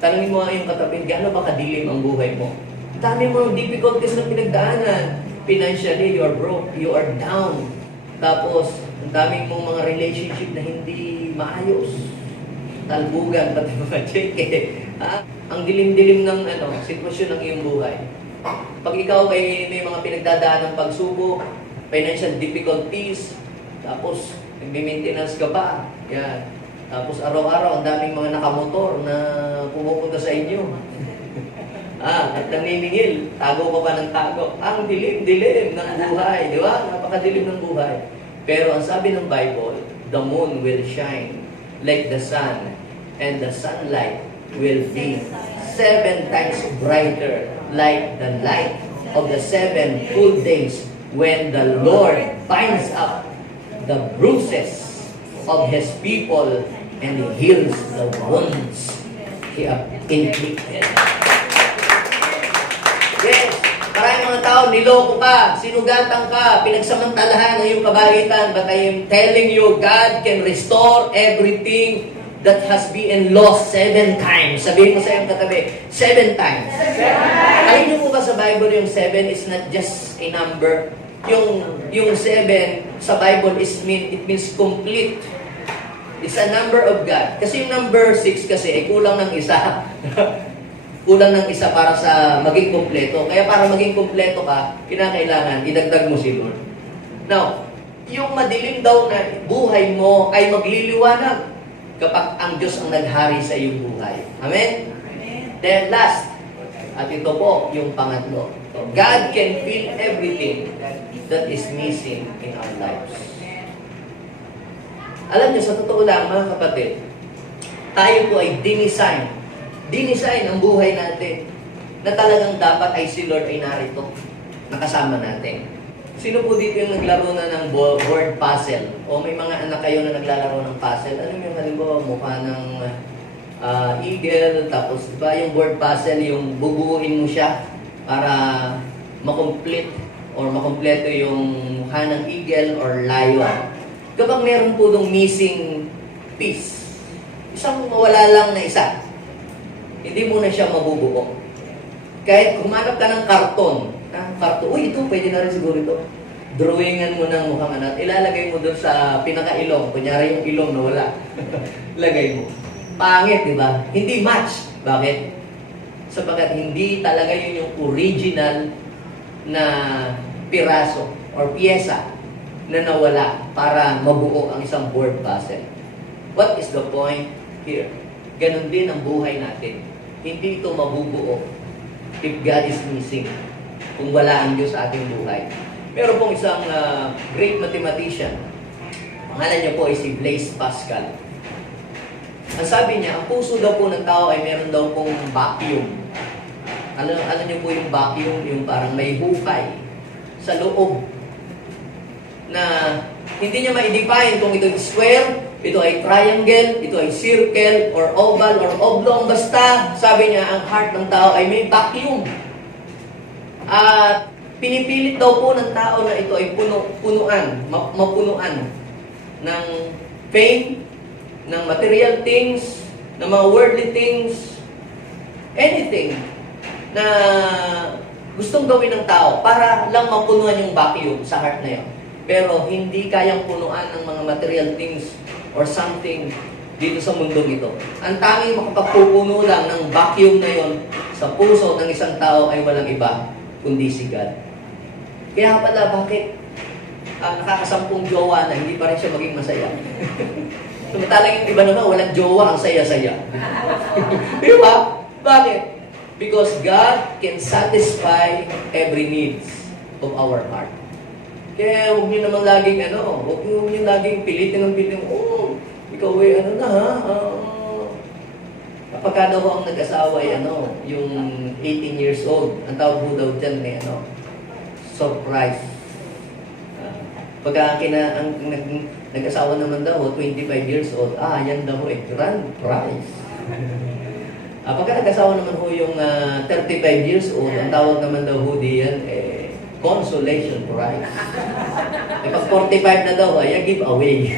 Tanungin mo nga yung katabi, gaano ba kadilim ang buhay mo? Dami mo difficulties na pinagdaanan. Financially, you are broke, you are down. Tapos, ang daming mong mga relationship na hindi maayos. Talbugan, pati mga cheque. Ang dilim-dilim ng sitwasyon ng iyong buhay. Pag ikaw ay may mga pinagdadaan ng pagsubok, financial difficulties, tapos nagme-maintenance ka pa. Yan. Tapos araw-araw, ang daming mga nakamotor na pumupunta sa inyo. At naniningil, tago ka pa ng tago. Ang dilim-dilim ng buhay, di ba? Napakadilim ng buhay. Pero ang sabi ng Bible, the moon will shine like the sun, and the sunlight will be 7 times brighter like the light of the 7 full days when the Lord binds up the bruises of His people and He heals the wounds He inflicted. Yes, maraming mga tao, niloko ka, sinugatan ka, pinagsamantalahan ng iyong kabaitan, but I am telling you, God can restore everything that has been lost 7 times. Sabihin mo sa iyong katabi, 7 times. Alam niyo po ba sa Bible yung 7 is not just a number. Yung 7 sa Bible it means complete. It's a number of God. Kasi yung number 6 kasi ay kulang ng isa. Kulang ng isa para sa maging kompleto. Kaya para maging kompleto ka, kinakailangan idagdag mo si Lord. Now, yung madilim daw na buhay mo ay magliliwanag kapag ang Diyos ang naghari sa iyong buhay. Amen? Then last, at ito po yung pangatlo. God can fill everything that is missing in our lives. Alam niyo, sa totoo lang, mga kapatid, tayo po ay dinisign ang buhay natin na talagang dapat ay si Lord ay narito, nakasama natin. Sino po dito yung naglaro na ng word puzzle? O may mga anak kayo na naglalaro ng puzzle? Ano yung halimbawa, mukha ng eagle, tapos diba yung word puzzle, yung bubuuin mo siya para makomplete or makompleto yung mukha ng eagle or lion. Kapag meron po dong missing piece, isang mawala lang na isa, hindi mo na siya mabubuo. Kahit humanap ka ng karton, uy, ito, pwede na rin siguro ito. Drawingan mo ng mukhang anak, ilalagay mo doon sa pinaka-ilong, kunyari yung ilong na wala. Lagay mo. Pangit, di ba? Hindi match. Bakit? Sapagkat hindi talaga yun yung original na piraso or piyesa na nawala para mabuo ang isang word puzzle. What is the point here? Ganon din ang buhay natin. Hindi ito mabubuo if God is missing. Kung wala ang Diyos sa ating buhay. Meron pong isang great mathematician. Pangalan niya po ay si Blaise Pascal. Ang sabi niya, ang puso daw po ng tao ay meron daw pong vacuum. Ano niyo po yung vacuum? Yung parang may hukay sa loob na hindi niya ma-define kung ito ay square, ito ay triangle, ito ay circle, or oval, or oblong. Basta, sabi niya, ang heart ng tao ay may vacuum. At pinipilit daw po ng tao na ito ay mapunuan ng fame, ng material things, ng mga worldly things, anything na gustong gawin ng tao para lang mapunuan yung vacuum sa heart na yun. Pero hindi kayang punuan ng mga material things or something dito sa mundong ito. Ang tanging makapagpupuno lang ng vacuum na yon sa puso ng isang tao ay walang iba, kundi si God. Kaya pala, bakit nakakasampung jowa na hindi pa rin siya maging masaya? Samantalang yung iba naman, walang jowa, ang saya-saya. Di ba? Bakit? Because God can satisfy every needs of our heart. Kaya huwag niyo naman laging, huwag niyo laging pilitin, ikaw ay kapag daw ang nag-asawa ay yung 18 years old, ang tawag po daw dyan ay surprise. Pagka nag-asawa naman daw, 25 years old, yan daw grand prize. Pagka nag-asawa naman ho yung 35 years old, ang tawag naman daw ho diyan, consolation prize. Pag 45 na daw, giveaway.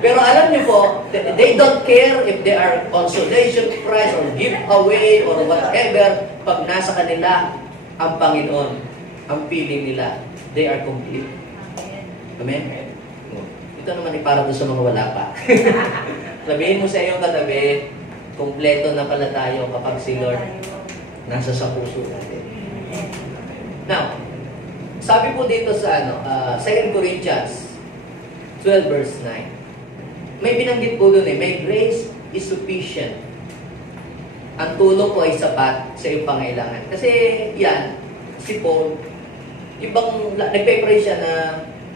Pero alam niyo po, they don't care if they are consolation prize or giveaway or whatever. Pag nasa kanila ang Panginoon, ang feeling nila, they are complete. Amen? Ito naman ay para doon sa mga wala pa. Sabihin mo sa iyong katabi, kompleto na pala tayo kapag si Lord nasa sa puso natin. Now, sabi po dito sa 2 Corinthians 12 verse 9. May binanggit po doon may grace is sufficient. Ang tulong ko ay sapat sa iyong pangailangan. Kasi yan, si Paul, nagpe-pray siya na,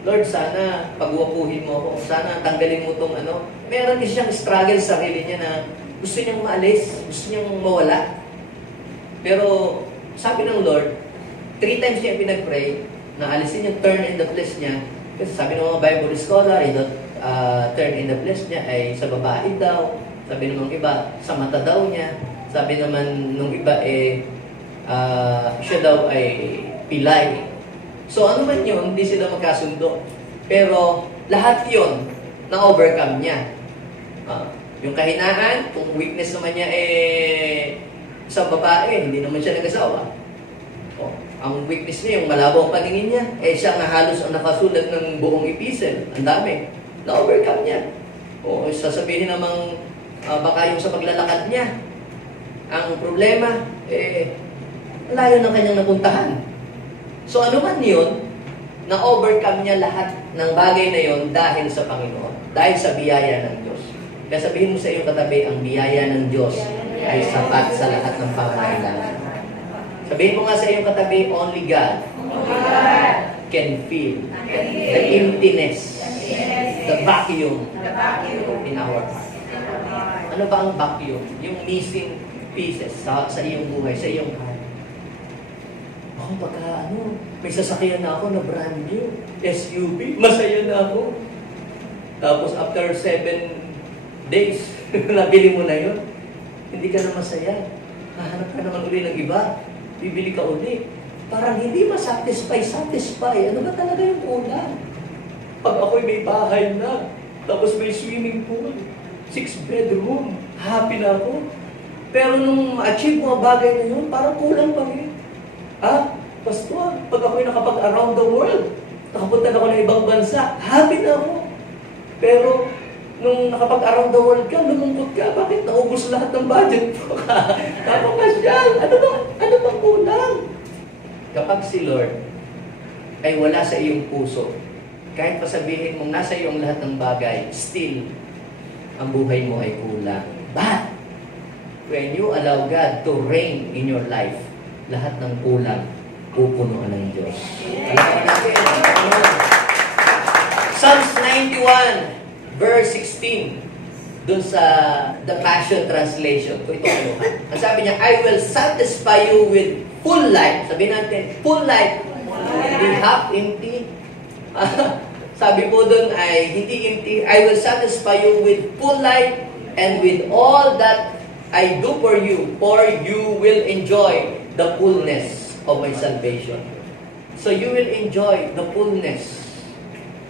Lord, sana pagwapuhin mo ako. Sana tanggalin mo itong Meron din siyang struggle sa sarili niya na gusto niyang maalis, gusto niyang mawala. Pero sabi ng Lord, 3 times niya pinag-pray na alisin yung turn in the flesh niya. Kasi sabi ng mga Bible scholar, turn in the flesh niya ay sa babae daw. Sabi ng iba, sa mata daw niya. Sabi naman nung iba, siya daw ay pilay. So ano man yun, hindi sila magkasundo. Pero lahat yun, na-overcome niya. Yung kahinaan, kung weakness naman niya sa babae, hindi naman siya nag-asawa. Ang weakness niya, yung malabo ang paningin niya, siya nga halos ang nakasulat ng buong epistle. Ang dami. Na-overcome niya. Sasabihin namang baka yung sa paglalakad niya. Ang problema, layo ng kanyang napuntahan. So ano man yun, na-overcome niya lahat ng bagay na yun dahil sa Panginoon. Dahil sa biyaya ng Diyos. Kaya sabihin mo sa iyong katabi, ang biyaya ng Diyos ay sapat sa lahat ng pangangailangan. Sabihin mo nga sa iyong katabi, only God can feel the emptiness, the vacuum in our heart. Ano ba ang vacuum? Yung missing pieces sa iyong buhay, sa iyong heart. Pagka may sasakyan na ako na brand new, SUV, masaya na ako. Tapos after 7 days, nabili mo na yun, hindi ka na masaya. Hahanap ka naman uli ng iba, bibili ka uli. Parang hindi satisfy. Ano ba talaga yung kulang? Pag ako'y may bahay na, tapos may swimming pool, 6 bedroom, happy na ako. Pero nung ma-achieve mo ang bagay na yun, parang kulang pa rin. Pastor, pag ako'y nakapag-around the world, nakapunta na ako ng ibang bansa, happy na ako. Pero, nung nakapag-around the world ka, lumungkot ka, bakit naubos lahat ng budget mo ka? Napakasyal, ano bang kulang? Kapag si Lord ay wala sa iyong puso, kahit pa sabihin mong nasa iyong lahat ng bagay, still, ang buhay mo ay kulang. But, when you allow God to reign in your life, lahat ng kulang, pupunuan ng Diyos. Psalms 91, verse 16, dun sa The Passion Translation. Ito ang sabi niya, I will satisfy you with full life. Sabi natin, full life. Hindi half empty. Sabi po dun ay hindi empty. I will satisfy you with full life and with all that I do for you will enjoy the fullness of my salvation. So you will enjoy the fullness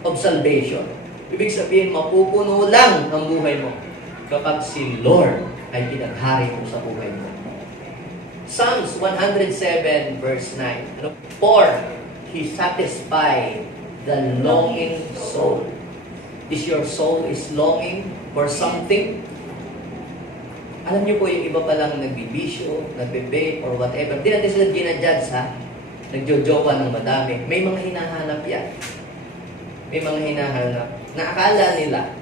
of salvation. Ibig sabihin, mapupuno lang ang buhay mo kapag si Lord ay pinaghari mo sa buhay mo. Psalms 107 verse 9. For He satisfied The longing soul. Is your soul is longing for something? Alam niyo po, yung iba palang nagbibisyo, nagbe-vape, or whatever. Di natin sila ginajudge, ha? Nagjojowa ng madami. May mga hinahanap yan. May mga hinahanap na akala nila,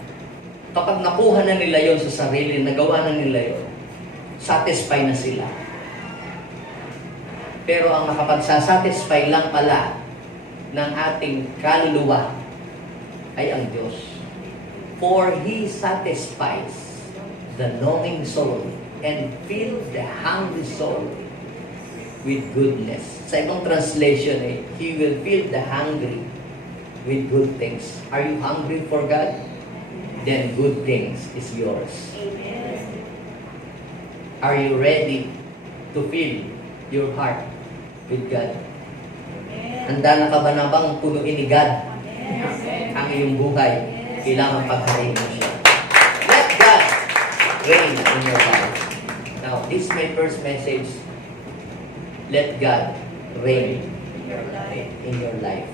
kapag nakuha na nila yon sa sarili, nagawa na nila yon, satisfy na sila. Pero ang makapagsasatisfy lang pala ng ating kaluluwa ay ang Diyos. For He satisfies the longing soul and fills the hungry soul with goodness. Sa ibang translation, He will fill the hungry with good things. Are you hungry for God? Then good things is yours. Amen. Are you ready to fill your heart with God? Handa na ka ba na bang punuin ni God ang iyong buhay? Kailangan paghariin mo siya. Let God reign in your life. Now, this is my first message. Let God reign in your life.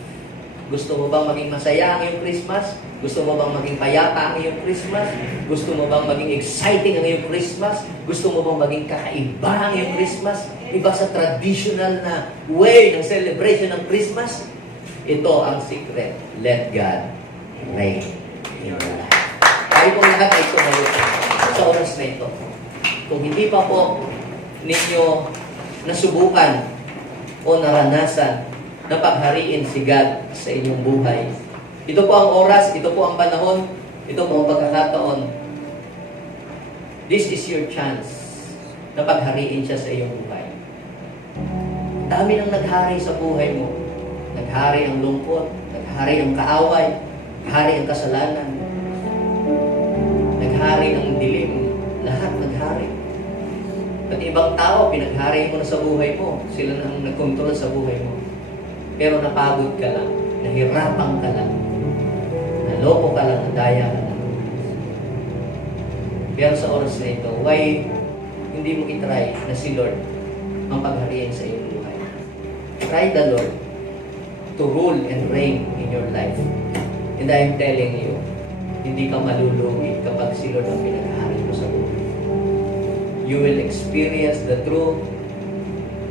Gusto mo bang maging masaya ang iyong Christmas? Gusto mo bang maging payapa ang iyong Christmas? Gusto mo bang maging exciting ang iyong Christmas? Gusto mo bang maging kakaiba ang iyong Christmas? Iba sa traditional na way ng celebration ng Christmas? Ito ang secret. Let God reign in your life. Tayo pong lahat ay tumayo sa oras na ito. Kung hindi pa po ninyo nasubukan o naranasan na paghariin si God sa inyong buhay, ito po ang oras, ito po ang panahon, ito po ang pagkakataon. This is your chance na paghariin siya sa iyong buhay. Dami nang naghari sa buhay mo. Naghari ang lungkot, naghari ang kaaway, naghari ang kasalanan, naghari ang dilim, lahat naghari. At ibang tao, pinaghari mo na sa buhay mo. Sila na ang nagkontrol sa buhay mo. Pero napagod ka lang, nahirapan ka lang, naloko ka lang, nadaya ka lang. Pero sa oras na ito, why hindi mo itry na si Lord ang paghariin sa iyong buhay? Try the Lord to rule and reign in your life. And I am telling you, hindi ka malulugi kapag si Lord ang pinaghari mo sa buhay. You will experience the true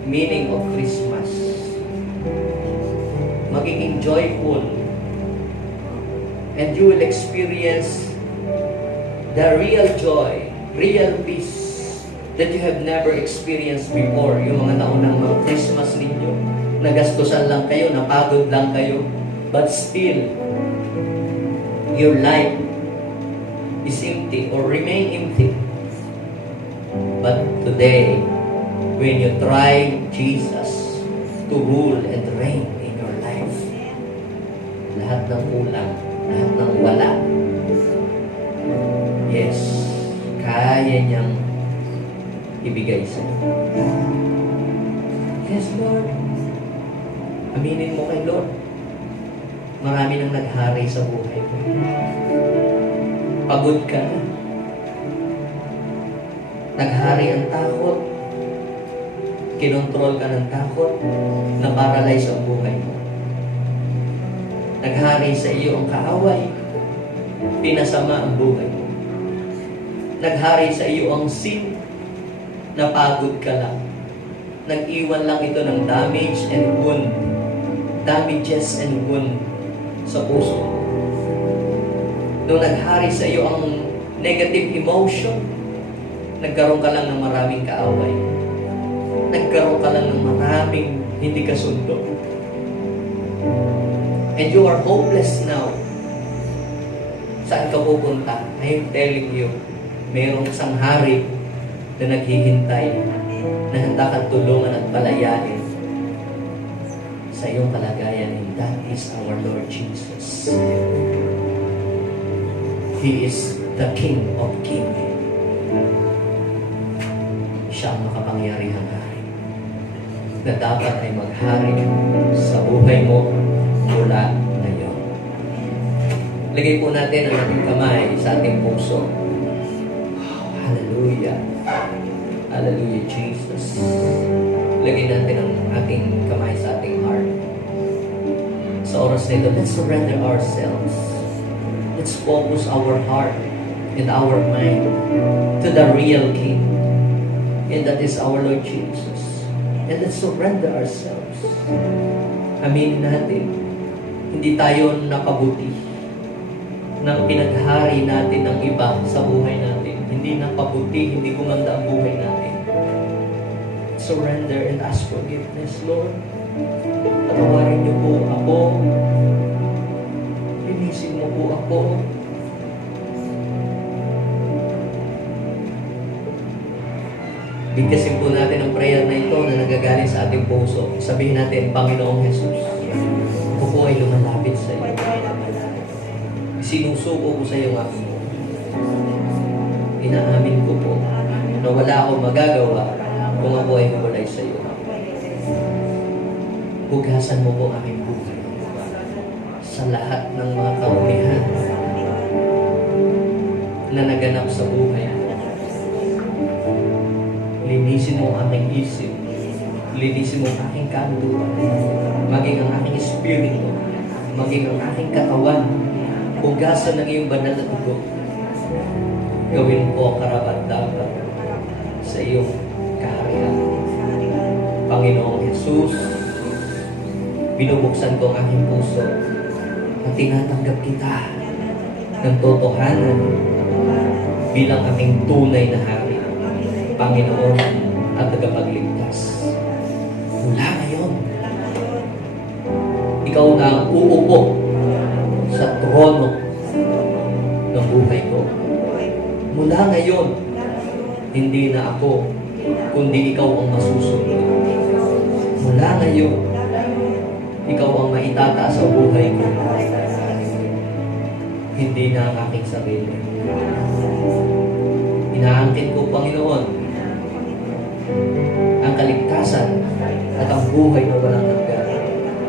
meaning of Christmas. Magiging joyful. And you will experience the real joy, real peace that you have never experienced before. Yung mga naunang mga Christmas ninyo, nagastusan lang kayo, napagod lang kayo, but still, your life is empty or remain empty. But today, when you try Jesus to rule and reign in your life, lahat ng kulang, lahat ng wala, yes, kaya niyang ibigay sa'yo. Yes, Lord. Aminin mo kay Lord. Marami nang naghari sa buhay mo. Pagod ka na. Naghari ang takot. Kinontrol ka ng takot. Na-paralyze ang buhay mo. Naghari sa iyo ang kaaway. Pinasama ang buhay mo. Naghari sa iyo ang sin. Napagod ka lang. Nag-iwan lang ito ng damage and wound. Damages and wound sa puso. Nung naghari sa iyo ang negative emotion, nagkaroon ka lang ng maraming kaaway. Nagkaroon ka lang ng maraming hindi kasundo. And you are hopeless now. Saan ka pupunta? I am telling you, mayroong isang hari na naghihintay na handa kang tulungan at palayain sa iyong kalagayan, and that is our Lord Jesus. He is the King of Kings. Siya ang makapangyarihang hari na dapat ay maghari sa buhay mo mula ngayon. Lagay po natin ang ating kamay sa ating puso. Hallelujah. Hallelujah, Jesus. Lagay natin ang ating kamay sa ating heart. sa oras na ito, let's surrender ourselves. Let's focus our heart and our mind to the real King. And that is our Lord Jesus. And let's surrender ourselves. Aminin natin, hindi tayo napabuti ng pinaghari natin ng iba sa buhay natin. Hindi napabuti, hindi gumanda ang buhay natin. Surrender and ask forgiveness, Lord. Patawarin niyo po ako. Linisin mo po ako. Bigkasin po natin ang prayer na ito na nagagaling sa ating puso. Sabihin natin, Panginoong Jesus, ako po ay lumalapit sa iyo. Sinusuko ko sa iyo ang aking buhay. Inaamin ko po na wala akong magagawa kung ako ay huwalay sa iyo. Hugasan mo po aking buhay sa lahat ng mga kaumihan na naganap sa buhay. Linisin mo ang aking isip. Linisin mo ang aking kaluluwa. Maging ang aking espiritu. Maging ang aking katawan. Hugasan ng iyong banal na dugo. Gawin po karapat-dapat sa iyong kaharian. Panginoong Jesus, binubuksan ko ang aking puso at tinatanggap kita ng totohanan bilang aming tunay na hari. Panginoon at tagapagligtas. Mula ngayon, ikaw na ang uupo sa trono ng buhay ko. Mula ngayon, hindi na ako, kundi ikaw ang masusunod. Mula ngayon, ikaw ang maitataas sa buhay ko. Hindi na ang aking sarili. Inaangkin ko, Panginoon, ang kaligtasan at ang buhay na walang hanggan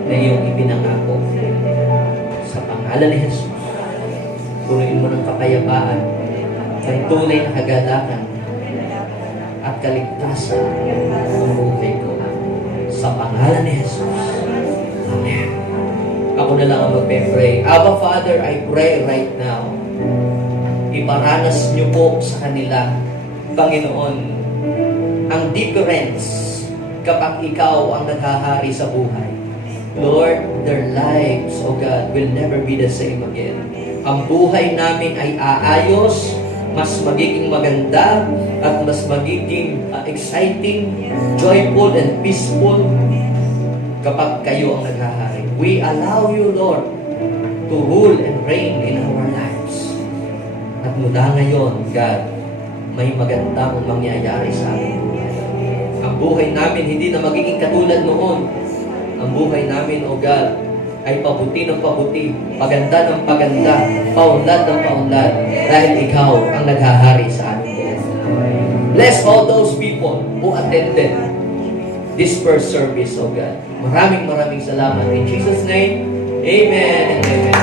na iyong ipinangako. Sa pangalan ni Jesus, punuin mo ng kapayapaan, ng tunay na kagalakan at kaligtasan ng buhay ko. Sa pangalan ni Jesus. Amen. Ako na lang ang magpe-pray. Abba Father, I pray right now. Iparanas niyo po sa kanila, Panginoon, ang difference kapag ikaw ang naghahari sa buhay. Lord, their lives, O God, will never be the same again. Ang buhay namin ay aayos, mas magiging maganda, at mas magiging exciting, joyful, and peaceful kapag kayo ang naghahari. We allow you, Lord, to rule and reign in our lives. At mula ngayon, God, may magandang mangyayari sa amin. Ang buhay namin hindi na magiging katulad noon. Ang buhay namin, O God, ay pabuti ng pabuti, paganda ng paganda, paunlad ng paunlad, dahil ikaw ang naghahari sa amin. Bless all those people who attended this first service, O God. Maraming salamat. In Jesus' name, Amen and Amen.